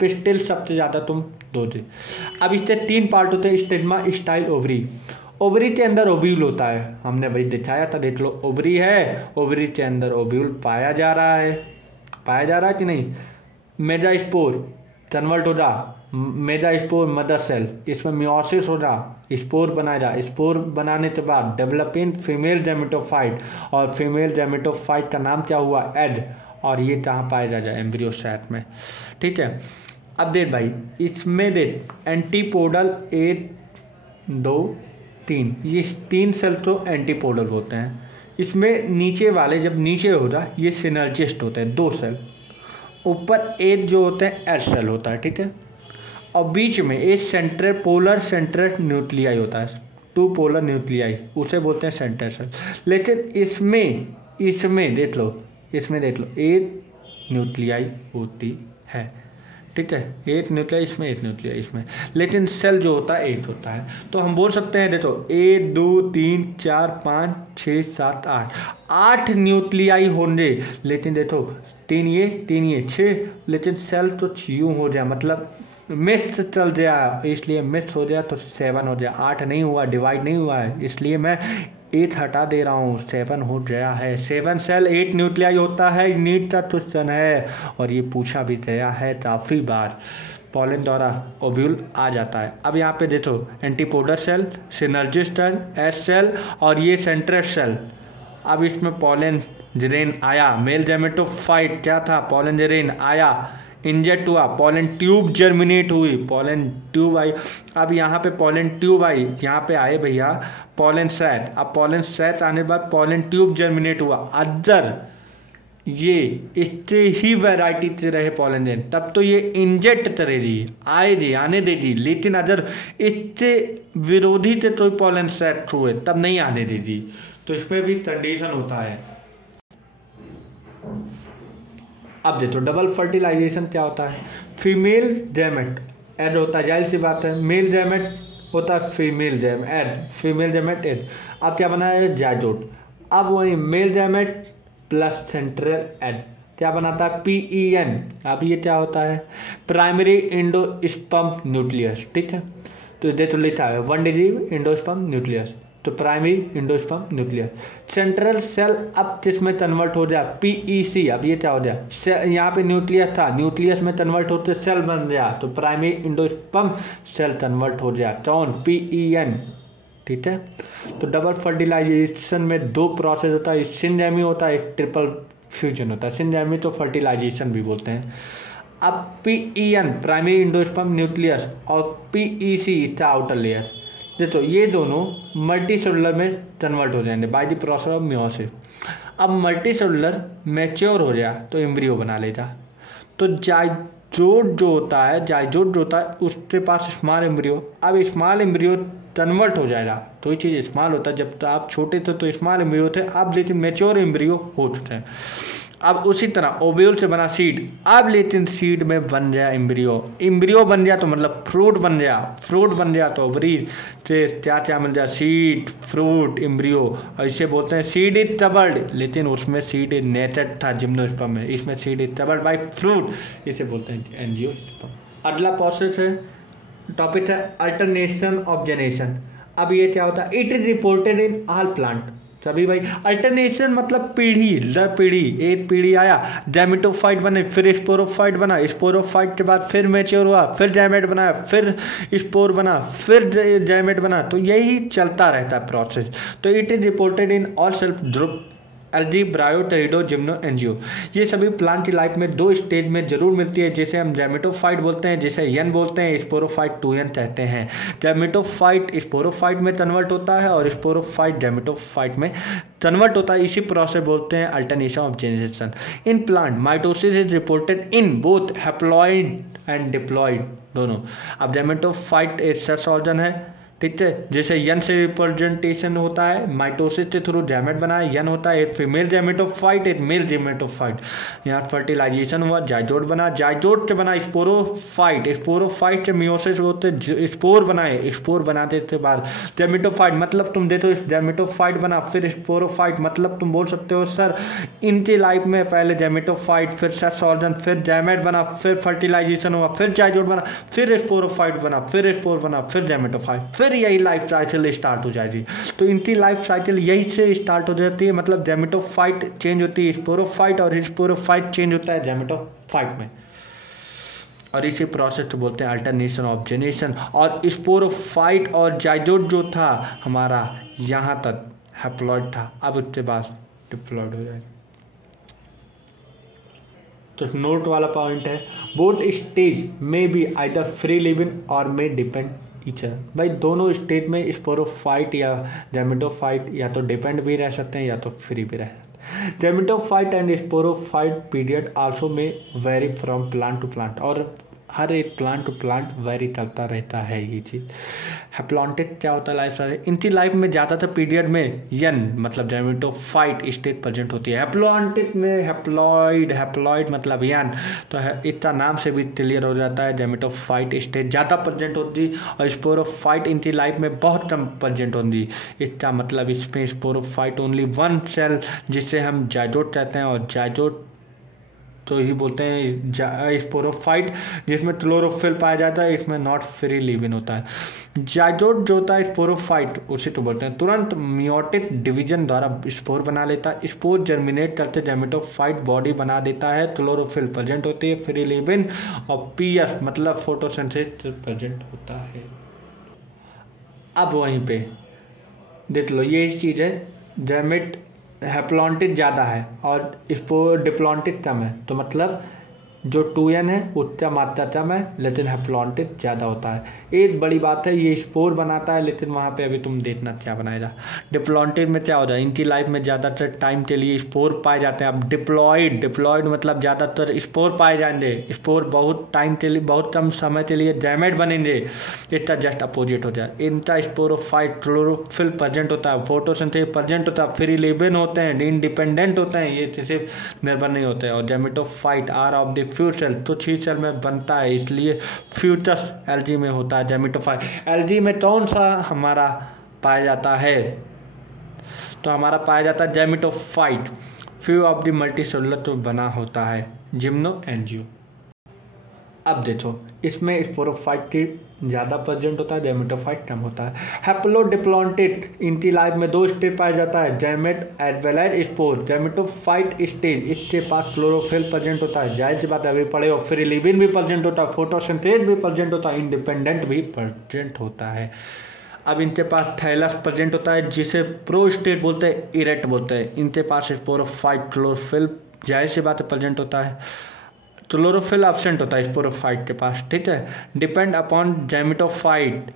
पिस्टल सबसे ज़्यादा तुम दो दे। अब इससे 3 पार्ट होते हैं, स्टेग्मा, स्टाइल, ओवरी। ओवरी के अंदर ओव्यूल होता है, हमने भाई दिखाया था, देख लो ओवरी है, ओवरी के अंदर ओव्यूल पाया जा रहा है, पाया जा रहा है कि नहीं। मेगास्पोर कन्वर्ट हो जा, मेगास्पोर मदर सेल, इसमें मियोसिस हो जा, स्पोर बनाया जा, स्पोर बनाने के बाद डेवलपिंग फीमेल गैमेटोफाइट, और फीमेल गैमेटोफाइट का नाम क्या हुआ, एग। और ये कहाँ पाया जा जाए, एम्ब्रियो सेट में, ठीक है। अब देख भाई इसमें देख एंटीपोडल 1 2 3, ये 3 सेल तो एंटीपोडल होते हैं। इसमें नीचे वाले जब नीचे होता है ये सिनर्जिस्ट होते हैं 2 सेल, ऊपर एक जो होते हैं एच सेल होता है, ठीक है। और बीच में एक सेंट्रल पोलर सेंट्रल न्यूक्लियाई होता है, 2 पोलर न्यूक्लियाई, उसे बोलते हैं सेंट्रल सेल। लेकिन इसमें देख लो, इसमें देख लो एक न्यूक्लियाई होती है, ठीक है, एक न्यूक्लियाई इसमें, एक न्यूक्लियाई इसमें, लेकिन सेल जो होता है एक होता है। तो हम बोल सकते हैं देखो 1 2 3 4 5 6 7 8 न्यूक्लियाई होंगे, लेकिन देखो 3 ये 6, लेकिन सेल तो यूँ हो जाए, मतलब मिस चल गया, इसलिए मिस हो गया तो 7 हो गया, 8 नहीं हुआ, डिवाइड नहीं हुआ है, इसलिए मैं 8 हटा दे रहा हूँ, 7 हो गया है। 7 सेल 8 न्यूक्लियाई होता है, नीट का क्वेश्चन है और ये पूछा भी गया है काफ़ी बार, पोलन द्वारा ओव्यूल आ जाता है। अब यहाँ पे देखो antipodal cell, synergist cell, S cell और ये सेंट्रल सेल। अब इसमें पोलन ग्रेन आया, मेल गैमेटोफाइट क्या था, पोलन ग्रेन आया, इंजेक्ट हुआ, पोलन ट्यूब जर्मिनेट हुई, पोलन ट्यूब आई। अब यहाँ पे पोलन ट्यूब आई, यहाँ पे आए भैया पोलन सेट। अब पोलन सेट आने के बाद पोलन ट्यूब जर्मिनेट हुआ। अदर ये इतने ही वैरायटी से रहे पोलन ग्रेन, तब तो ये इंजेक्ट करे जी, आए जी, आने दे जी, लेकिन अदर इतने विरोधी थे तो पोलन सेट हुए, तब नहीं आने दे जी। तो इसमें भी कंडीशन होता है। अब देखो डबल फर्टिलाइजेशन क्या होता है, फीमेल गैमेट एड होता है, जाहिर सी बात है, मेल गैमेट होता है female gamete add, female gamete add. अब क्या बना है, जाइगोट। अब वही male gamete plus central add क्या बनाता है, PEN। अब ये क्या होता है, प्राइमरी एंडोस्पर्म न्यूक्लियस, ठीक है। तो देखो लिखा है 1 डिजिट एंडोस्पर्म न्यूक्लियस, तो primary endosperm nucleus. Central cell अब किसमें कन्वर्ट हो जाए, PEC। अब ये क्या हो जाए, यहाँ पे न्यूक्लियस था, न्यूक्लियस में कन्वर्ट होते सेल बन गया, तो प्राइमरी एंडोस्पर्म सेल कन्वर्ट हो जाए, कौन, PEN, ठीक है। तो डबल फर्टिलाइजेशन में 2 प्रोसेस होता है, सिंजेमी होता है, ट्रिपल फ्यूजन होता है। सिंजेमी तो फर्टिलाइजेशन भी बोलते हैं। अब PEN प्राइमरी एंडोस्पर्म न्यूक्लियस और PEC था आउटर लेयर, देखो ये दोनों मल्टी सेलुलर में कन्वर्ट हो जाएंगे by the process of meiosis. अब मल्टी सेलुलर मैच्योर हो गया तो एम्ब्रियो बना लेगा। तो जाइगोट जो होता है उसके पास स्मॉल एम्ब्रियो, अब स्मॉल एम्ब्रियो कन्वर्ट हो जाएगा, तो ये चीज़ स्मॉल होता है। जब आप छोटे थे तो स्मॉल एम्ब्रियो थे, अब लेकिन मैच्योर एम्ब्रियो हो चुके हैं। अब उसी तरह ओव्यूल से बना सीड, अब लेकिन सीड में बन गया एम्ब्रियो, एम्ब्रियो बन गया तो मतलब फ्रूट बन गया, फ्रूट बन गया तो ओवरी से क्या क्या मिल गया, सीड, फ्रूट, एम्ब्रियो। और इसे बोलते हैं सीड इज कवर्ड, लेकिन उसमें सीड इज नेटेड था जिम्नोस्पर्म में, इसमें seed is covered by fruit, इसे बोलते हैं एंजियोस्पर्म। अगला प्रोसेस है, टॉपिक है अल्टरनेशन ऑफ जनरेशन। अब ये क्या होता है, it is reported in all plant, तभी भाई अल्टरनेशन मतलब पीढ़ी दर पीढ़ी, एक पीढ़ी आया गैमेटोफाइट बने, फिर स्पोरोफाइट बना, स्पोरोफाइट के बाद फिर मैच्योर हुआ, फिर गैमेट बनाया, फिर स्पोर बना, फिर गैमेट बना, तो यही चलता रहता है प्रोसेस। तो it is reported in all self group algae, bryo, pterido, gymno, angio. ये सभी प्लांट की लाइफ में 2 स्टेज में जरूर मिलती है, जिसे हम गैमेटोफाइट बोलते हैं, जिसे यन बोलते हैं, स्पोरोफाइट 2n कहते हैं। गैमेटोफाइट स्पोरोफाइट में कन्वर्ट होता है और स्पोरोफाइट गैमेटोफाइट में कन्वर्ट होता है। इसी प्रोसेस बोलते हैं alternation of generation. In plant mitosis is reported in both haploid and diploid दोनों। अब गैमेटोफाइट एक सेक्स ऑर्गन है, ठीक है, जैसे यन से रिप्रेजेंटेशन होता है, माइटोसिस के थ्रू गैमेट बना है, यन होता है एक फीमेल गैमेटोफाइट, एक मेल गैमेटोफाइट। यहाँ फर्टिलाइजेशन हुआ, जाइगोट बना, जाइगोट से बना स्पोरोफाइट, स्पोरोफाइट से मियोसिस होते स्पोर बनाए, स्पोर बनाने के बाद गैमेटोफाइट, मतलब तुम देते हो गैमेटोफाइट बना, फिर स्पोरोफाइट, मतलब तुम बोल सकते हो सर इनकी लाइफ में पहले गैमेटोफाइट, फिर सेक्स ऑर्गन, फिर गैमेट बना, फिर फर्टिलाइजेशन हुआ, फिर जाइगोट बना, फिर स्पोरोफाइट बना, फिर स्पोर बना, फिर गैमेटोफाइट, फिर यही लाइफ साइकिल स्टार्ट हो जाएगी। तो इनकी लाइफ साइकिल यही से स्टार्ट हो जाती है, मतलब गैमेटोफाइट चेंज होती है स्पोरोफाइट और स्पोरोफाइट चेंज होता है गैमेटोफाइट में, और इसी प्रोसेस को बोलते हैं अल्टरनेशन ऑफ जेनेरेशन। और स्पोरोफाइट और जाइगोट जो था हमारा यहाँ तक हैप्लॉइड था, अब उसके बाद डिप्लॉइड हो जाएगा। तो नोट वाला पॉइंट है, बोथ स्टेज में बी आइदर फ्री लिविंग और में डिपेंड ईच अदर। भाई दोनों स्टेज में स्पोरोफाइट या गैमेटोफाइट या तो डिपेंड भी रह सकते हैं या तो फ्री भी रह सकते हैं। Gametophyte and sporophyte period also may vary from plant to plant, और हर एक प्लांट टू प्लांट वेरी करता रहता है ये चीज़। हैप्लॉन्टिक क्या होता है लाइफ साइकिल, इनकी लाइफ में ज़्यादातर पीरियड में यन मतलब गैमेटोफाइट स्टेज प्रेजेंट होती है। हैप्लॉन्टिक में हैप्लॉइड मतलब यन, तो इतना नाम से भी क्लियर हो जाता है गैमेटोफाइट स्टेज ज़्यादा प्रेजेंट होती है, और स्पोरोफाइट इनकी लाइफ में बहुत कम प्रेजेंट होती है। इसका मतलब इसमें स्पोरोफाइट ओनली 1 सेल, जिसे हम जाइगोट कहते हैं, और जाइगोट तो ही बोलते हैं स्पोरोफाइट, जिसमें क्लोरोफिल पाया जाता है, इसमें नॉट फ्री लिविंग होता है। जाइगोट जो होता है स्पोरोफाइट, उसे तो बोलते हैं तुरंत मियोटिक डिवीजन द्वारा स्पोर बना लेता है, स्पोर जर्मिनेट करते गैमेटोफाइट बॉडी बना देता है, क्लोरोफिल प्रेजेंट होती है, फ्री लिविंग, और पीएफ मतलब फोटोसिंथेसिस प्रेजेंट होता है। अब वहीं पे देख लो, ये चीज़ है, गैमेट हैप्लॉन्टिक ज़्यादा है और स्पोर डिप्लॉन्टिक कम है, तो मतलब जो 2n है उसका मात्रा कम है, लेकिन हैप्लॉन्टिक ज़्यादा होता है। एक बड़ी बात है, ये स्पोर बनाता है, लेकिन वहाँ पे अभी तुम देखना क्या बनाएगा। डिप्लॉन्टिक में क्या हो जाए, इनकी लाइफ में ज़्यादातर टाइम के लिए स्पोर पाए जाते हैं। अब डिप्लॉइड मतलब ज़्यादातर स्पोर पाए जाएंगे, स्पोर बहुत टाइम के लिए, बहुत कम समय के लिए गैमेट बनेंगे, इसका जस्ट अपोजिट हो जाए। इनका स्पोरोफाइट क्लोरोफिल प्रेजेंट होता है, फोटोसिंथेसिस प्रेजेंट होता है, फ्री लिविंग होते हैं, इंडिपेंडेंट होते हैं, ये सिर्फ निर्भर नहीं होते हैं। और gametophyte are of the few cell, तो 6 सेल में बनता है, इसलिए फ्यूटस एल्गी में होता है गैमेटोफाइट। एल्गी में कौन सा हमारा पाया जाता है, तो हमारा पाया जाता है gametophyte, few of the multicellular तो बना होता है जिम्नो, एंजियो। अब देखो, इसमें स्पोरोफाइट की ज़्यादा प्रेजेंट होता है, गैमेटोफाइट कम होता है। हैप्लोडिप्लॉन्टिक, इनकी लाइफ में 2 स्टेज पाया जाता है, gamete as well as spore. Gametophyte stage, इसके पास क्लोरोफिल प्रेजेंट होता है, जाहिर सी बात है अभी पढ़े हो, फ्री लिविंग भी प्रेजेंट होता है, फोटोसिंथेसिस भी प्रेजेंट होता है, इंडिपेंडेंट भी प्रेजेंट होता है। अब इनके पास थैलस प्रेजेंट होता है, जिसे प्रो स्टेट बोलते हैं, इरेक्ट बोलते हैं। इनके पास स्पोरोफाइट क्लोरोफिल जाहिर सी बात है प्रेजेंट होता है, क्लोरोफिल एब्सेंट होता है स्पोरोफाइट के पास, ठीक है। डिपेंड अपॉन गैमेटोफाइट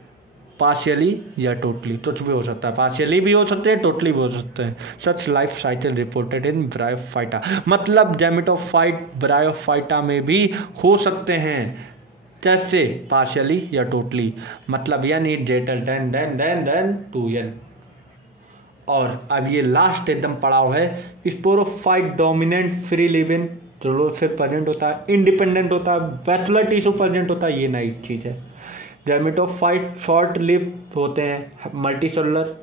पार्शियली या टोटली, कुछ भी हो सकता है, पार्शियली भी हो सकते हैं, टोटली भी हो सकते हैं। Such life cycle reported in bryophyta, मतलब गैमेटोफाइट ब्रायोफाइटा में भी हो सकते हैं, कैसे, पार्शियली या टोटली, मतलब n is greater than 2n। और अब ये लास्ट एकदम पड़ाव है, sporophyte dominant free living chlorophyll present होता है, इंडिपेंडेंट होता है, बैचलर टिश्यू प्रेजेंट होता है, ये नई चीज़ है। गैमेटोफाइट शॉर्ट लिव होते हैं, मल्टीसेलुलर,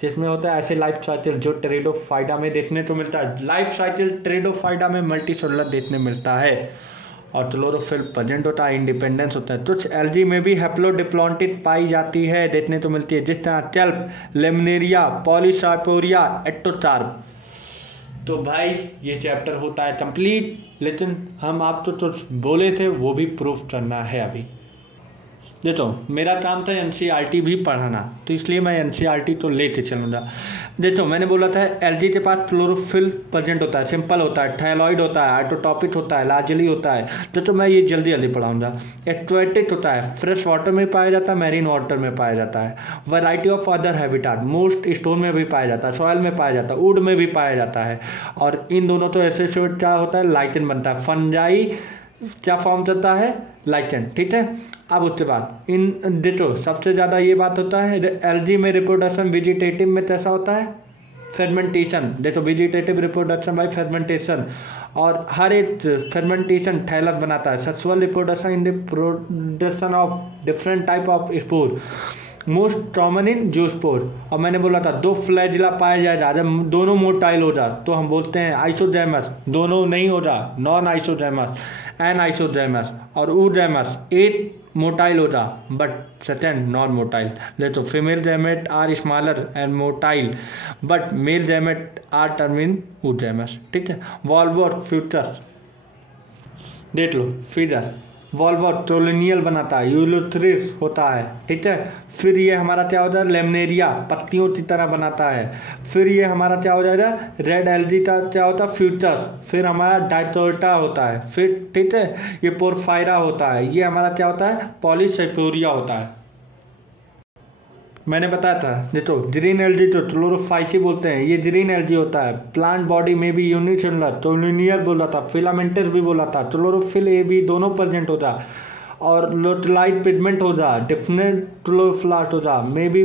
जिसमें होता है ऐसे लाइफ साइकिल जो टेरिडोफाइटा में देखने को मिलता है। लाइफ साइकिल टेरिडोफाइटा में मल्टीसेलुलर देखने मिलता है। और क्लोरोफिल प्रेजेंट होता है, इंडिपेंडेंस होता है। तो एल्गी में भी हैप्लोडिप्लॉन्टिड पाई जाती है, देखने तो मिलती है, जिस तरह टेल्प, लेमनेरिया, पॉलीसार्पोरिया, एटोचार्प। तो भाई ये चैप्टर होता है कंप्लीट, लेकिन हम आप तो बोले थे वो भी प्रूफ करना है अभी। देखो मेरा काम था एनसीईआरटी भी पढ़ाना, तो इसलिए मैं एनसीईआरटी तो लेते चलूँगा। देखो मैंने बोला था एल्गी के पास क्लोरोफिल प्रेजेंट होता है, सिंपल होता है, थायलॉइड होता है, आइटोटॉपिक होता है, लार्जली होता है। तो मैं ये जल्दी जल्दी पढ़ाऊँगा। एक्वेटिक होता है, फ्रेश वाटर में पाया जाता है, मैरीन वाटर में पाया जाता है। Variety of other habitat, most stone में भी पाया जाता है, सॉयल में पाया जाता है, वुड में भी पाया जाता है। और इन दोनों तो ऐसे क्या होता है, लाइकेन बनता है। फंजाई क्या फॉर्म करता है, लाइकेन, ठीक है। अब उसके बाद इन देखो सबसे ज़्यादा ये बात होता है एल्गी में रिप्रोडक्शन, वेजिटेटिव में कैसा होता है, फेर्मेंटेशन। देखो वेजिटेटिव रिप्रोडक्शन बाय फेर्मेंटेशन, और हर एक फेर्मेंटेशन थैलस बनाता है। Sexual reproduction in the production of different type of spore, most common in zoospore. और मैंने बोला था दो फ्लैजिला पाए जाए, जब दोनों मोटाइल हो जा तो हम बोलते हैं आइसोजैमस, दोनों नहीं हो जा नॉन आइसोजैमस, एन आइसोजैमस। और ऊजैमस एक मोटाइल हो जा बट सेकेंड नॉन मोटाइल। ले तो female gamete are smaller and motile but male gamete are term in oogamous, ठीक है। वॉल्वर फ्यूचर्स देख लो, फीडर वॉल्वर ट्रोलिनियल बनाता है, यूलोथ्रिस होता है, ठीक है। फिर ये हमारा क्या हो जाएगा, लेमनेरिया पत्तियों की तरह बनाता है। फिर ये हमारा क्या हो जाएगा, रेड एल्गी का क्या होता है, फ्यूचर्स। फिर हमारा डाइटोटा होता है, फिर ठीक है ये पोरफायरा होता है। ये हमारा क्या होता है, पॉलीसेपोरिया होता है। मैंने बताया था देखो ग्रीन एल्गी तो क्लोरोफाइसी बोलते हैं, ये ग्रीन एल्गी होता है। प्लांट बॉडी में भी यूनिसेलुलर तो लिनियर बोला था, फिलामेंटस भी बोला था, क्लोरोफिल ए बी दोनों प्रेजेंट हो जा, और लोटलाइट पिगमेंट हो जा, डिफरेंट क्लोरोफ्लास्ट हो जा, मे बी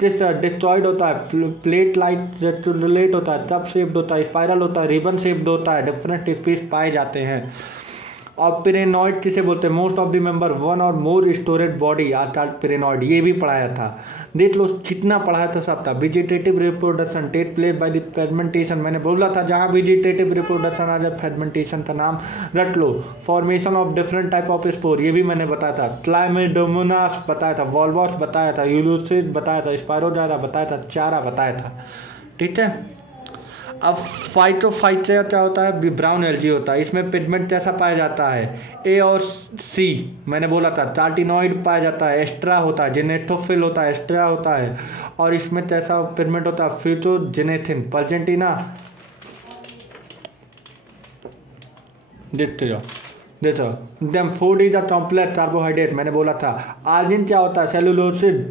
डिस्ट्रॉइड होता है, प्लेट लाइट रेटिकुलेट होता है, कप शेप्ड होता है, स्पाइरल होता है, रिबन शेप्ड होता है, डिफरेंट स्पीशीज पाए जाते हैं। और पिरेनॉइड किसे बोलते हैं, most of the member one और मोर स्टोरेज बॉडी आर कॉल्ड पिरेनॉइड। ये भी पढ़ाया था, देख लो जितना पढ़ाया था सब था। Vegetative reproduction take place by the fermentation, मैंने बोला था जहाँ वेजिटेटिव रिप्रोडक्शन आ जाए फेर्मेंटेशन का नाम रट लो। Formation of different type of spore, ये भी मैंने बताया था। क्लाइमेडोमोनास बताया था, वॉल्वॉस बताया था, यूलोसिस बताया था, स्पायरोगायरा बताया था, चारा बताया था, ठीक है। अब फाइटोफाइटा क्या होता है, ब्राउन एल्गी होता है। इसमें पिगमेंट कैसा पाया जाता है, ए और सी मैंने बोला था। कार्टिनॉइड पाया जाता है, एस्ट्रा होता है, जेनेटोफिल होता है, एस्ट्रा होता है। और इसमें कैसा पिगमेंट होता है, फिटोजेनेथिन, पर्जेंटिना। देखते जाओ देखो them food is a complex carbohydrate, मैंने बोला था। आर्जिन क्या होता है, सेलुलोसिड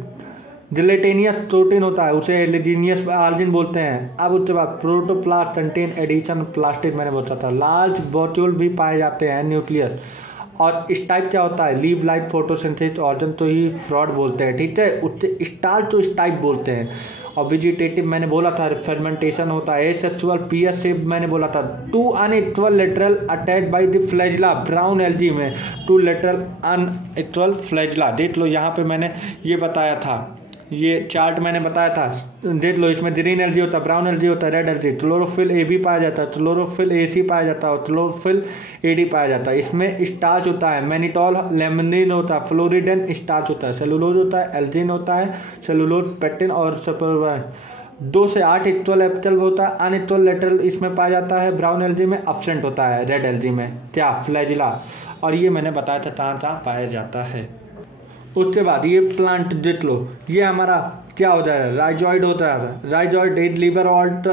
जिलेटेनियस प्रोटीन होता है, उसे एलिजीनियस आर्जिन बोलते हैं। अब उसके बाद प्रोटोप्लास्ट कंटेन एडिशन प्लास्टिड, मैंने बोला था। लार्ज बॉट्यूल भी पाए जाते हैं, न्यूक्लियस। और इस टाइप क्या होता है, लीव लाइक फोटोसिंथेसिस ऑर्गन तो ही फ्रॉड बोलते हैं, ठीक है। उससे स्टार्च तो इस टाइप बोलते हैं। और वेजिटेटिव मैंने बोला था फर्मेंटेशन होता है। एसेक्सुअल पीएस शेप मैंने बोला था। Two unequal lateral attach by the flagella, brown algae में टू लेटरल अनइक्वल फ्लैजिला। देख लो यहाँ पे मैंने ये बताया था, ये चार्ट मैंने बताया था, देख लो। इसमें ग्रीन एल्गी होता है, ब्राउन एल्गी होता है, रेड एल्गी। क्लोरोफिल ए भी पाया जाता है, क्लोरोफिल ए सी पाया जाता है, और क्लोरोफिल ए डी पाया जाता है। इसमें स्टार्च होता है, मैनिटॉल लेमनिन होता है, फ्लोरिडेन स्टार्च होता है, सेलुलोज होता है, एल्जीन होता है, सेलुलोज पेक्टिन और सल्फर। 2 से 8 इक्वल एपिटल होता है। अनइक्वल लेटरल इसमें पाया जाता है, ब्राउन एल्गी में एब्सेंट होता है, रेड एल्गी में क्या, फ्लैजिला। और ये मैंने बताया था कहाँ कहाँ पाया जाता है। उसके बाद ये प्लांट देख लो, ये हमारा क्या होता है, राइजॉइड होता है। राइजॉइड एड लीवर ऑल्ट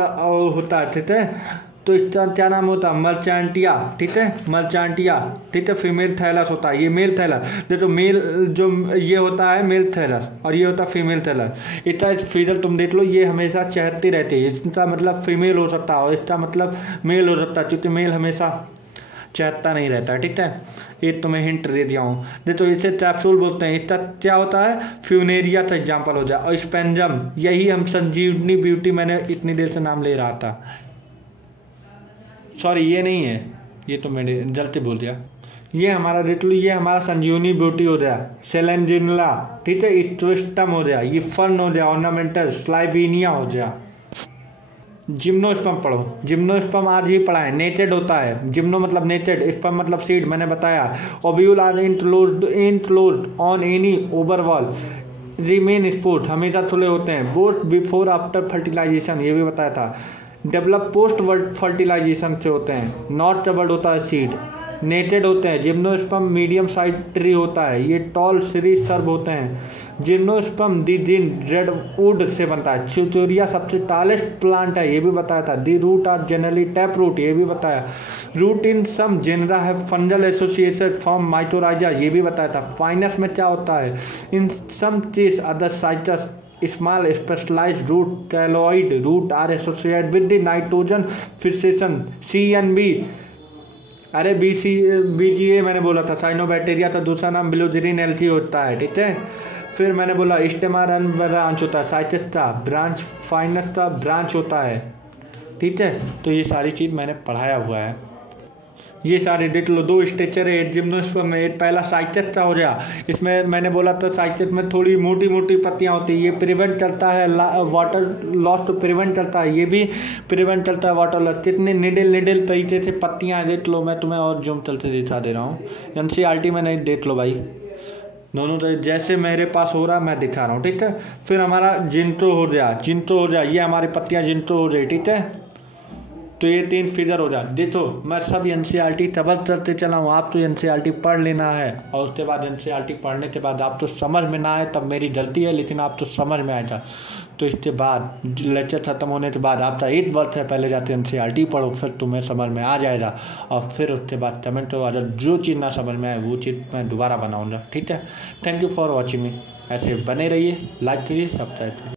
होता है, ठीक है। तो इसका क्या नाम होता है, मर्चांटिया, ठीक है, मर्चांटिया, ठीक है। फीमेल थैलस होता है, ये मेल थैलस। देखो मेल जो ये होता है मेल थैलस, और ये होता है फीमेल थैलस। इसका फीडर तुम देख लो, ये हमेशा चहकती रहती है। इसका मतलब फीमेल हो सकता है और इसका मतलब मेल हो सकता है, क्योंकि मेल हमेशा चहकता नहीं रहता, ठीक है। एक तुम्हें हिंट दे दिया हूँ। देखो इसे कैप्सूल बोलते हैं। इसका क्या होता है, फ्यूनेरिया का एग्जाम्पल हो जाए। और स्पेंजम, यही हम संजीवनी ब्यूटी, मैंने इतनी देर से नाम ले रहा था, सॉरी ये नहीं है, ये तो मैंने जल्दी बोल दिया। ये हमारा देख लो, ये हमारा संजीवनी ब्यूटी हो गया, सेलेंजिनला, ठीक है। इट्विस्टम हो गया, ये फर्न हो गया, ऑर्नामेंटल, स्लाइबीनिया हो गया। जिम्नोस्पर्म पढ़ो, जिम्नोस्पर्म आज ही पढ़ा है। नेटेड होता है, जिम्नो मतलब नेटेड, स्पर्म मतलब सीड, मैंने बताया। Ovule are enclosed on any ovary wall, remain sport, हमेशा खुले होते हैं। बोस्ट बिफोर आफ्टर फर्टिलाइजेशन, ये भी बताया था। डेवलप पोस्ट फर्टिलाइजेशन से होते हैं। नॉट कवर्ड होता है सीड। नेटेड होते हैं। जिम्नोस्पर्म मीडियम साइज ट्री होता है, ये टॉल सीरीज सर्व होते हैं। जिम्नोस्पर्म दी दिन रेडवुड से बनता है। चिथोरिया सबसे टॉलेस्ट प्लांट है, ये भी बताया था। The root are generally tap root, ये भी बताया। रूट इन सम जेनरा है फंगल एसोसिएटेड फ्रॉम माइटोराइजा, ये भी बताया था। फाइनस में क्या होता है? In some case other Cycas small specialised root coralloid root are associated with the nitrogen fixation CNB। अरे BGA मैंने बोला था। साइनोबैक्टीरिया था, दूसरा नाम ब्लूजेरिन एल्गी होता है, ठीक है। फिर मैंने बोला स्टेमा ब्रांच होता है। साइटस था ब्रांच, फाइनस था ब्रांच होता है, ठीक है। तो ये सारी चीज़ मैंने पढ़ाया हुआ है। ये सारे देख लो, 2 स्ट्रक्चर है जिम्नोस्पर्म में। पहला साइटस का हो गया, इसमें मैंने बोला था साइटस में थोड़ी मोटी मोटी पत्तियां होती है, ये प्रिवेंट करता है वाटर लॉस, तो प्रिवेंट करता है, ये भी प्रिवेंट करता है वाटर लॉस। कितने निडल तरीके से पत्तियां देख लो, मैं तुम्हें और जूम चलते दिखा दे रहा हूँ। NCERT में नहीं, देख लो भाई, दोनों तो जैसे मेरे पास हो रहा है मैं दिखा रहा हूँ, ठीक है। फिर हमारा जिंटो हो गया, ये हमारी पत्तियाँ जिंटो हो रही, ठीक है। तो ये 3 फिगर हो जाए। देखो मैं सब NCERT तबल करते चला हूँ, आप तो NCERT पढ़ लेना है, और उसके बाद NCERT पढ़ने के बाद आप तो समझ में ना आए तब मेरी गलती है, लेकिन आप तो समझ में आएगा। तो इसके बाद लेक्चर ख़त्म होने के बाद आपका 1 वर्ष है, पहले जाते NCERT पढ़ो, फिर तुम्हें समझ में आ जाएगा। और फिर उसके बाद कमेंट हो, अगर जो चीज़ ना समझ में आए वो चीज़ मैं दोबारा बनाऊँगा, ठीक है। थैंक यू फॉर वॉचिंग मी। ऐसे बने रहिए, लाइक कीजिए, सब्सक्राइब कीजिए।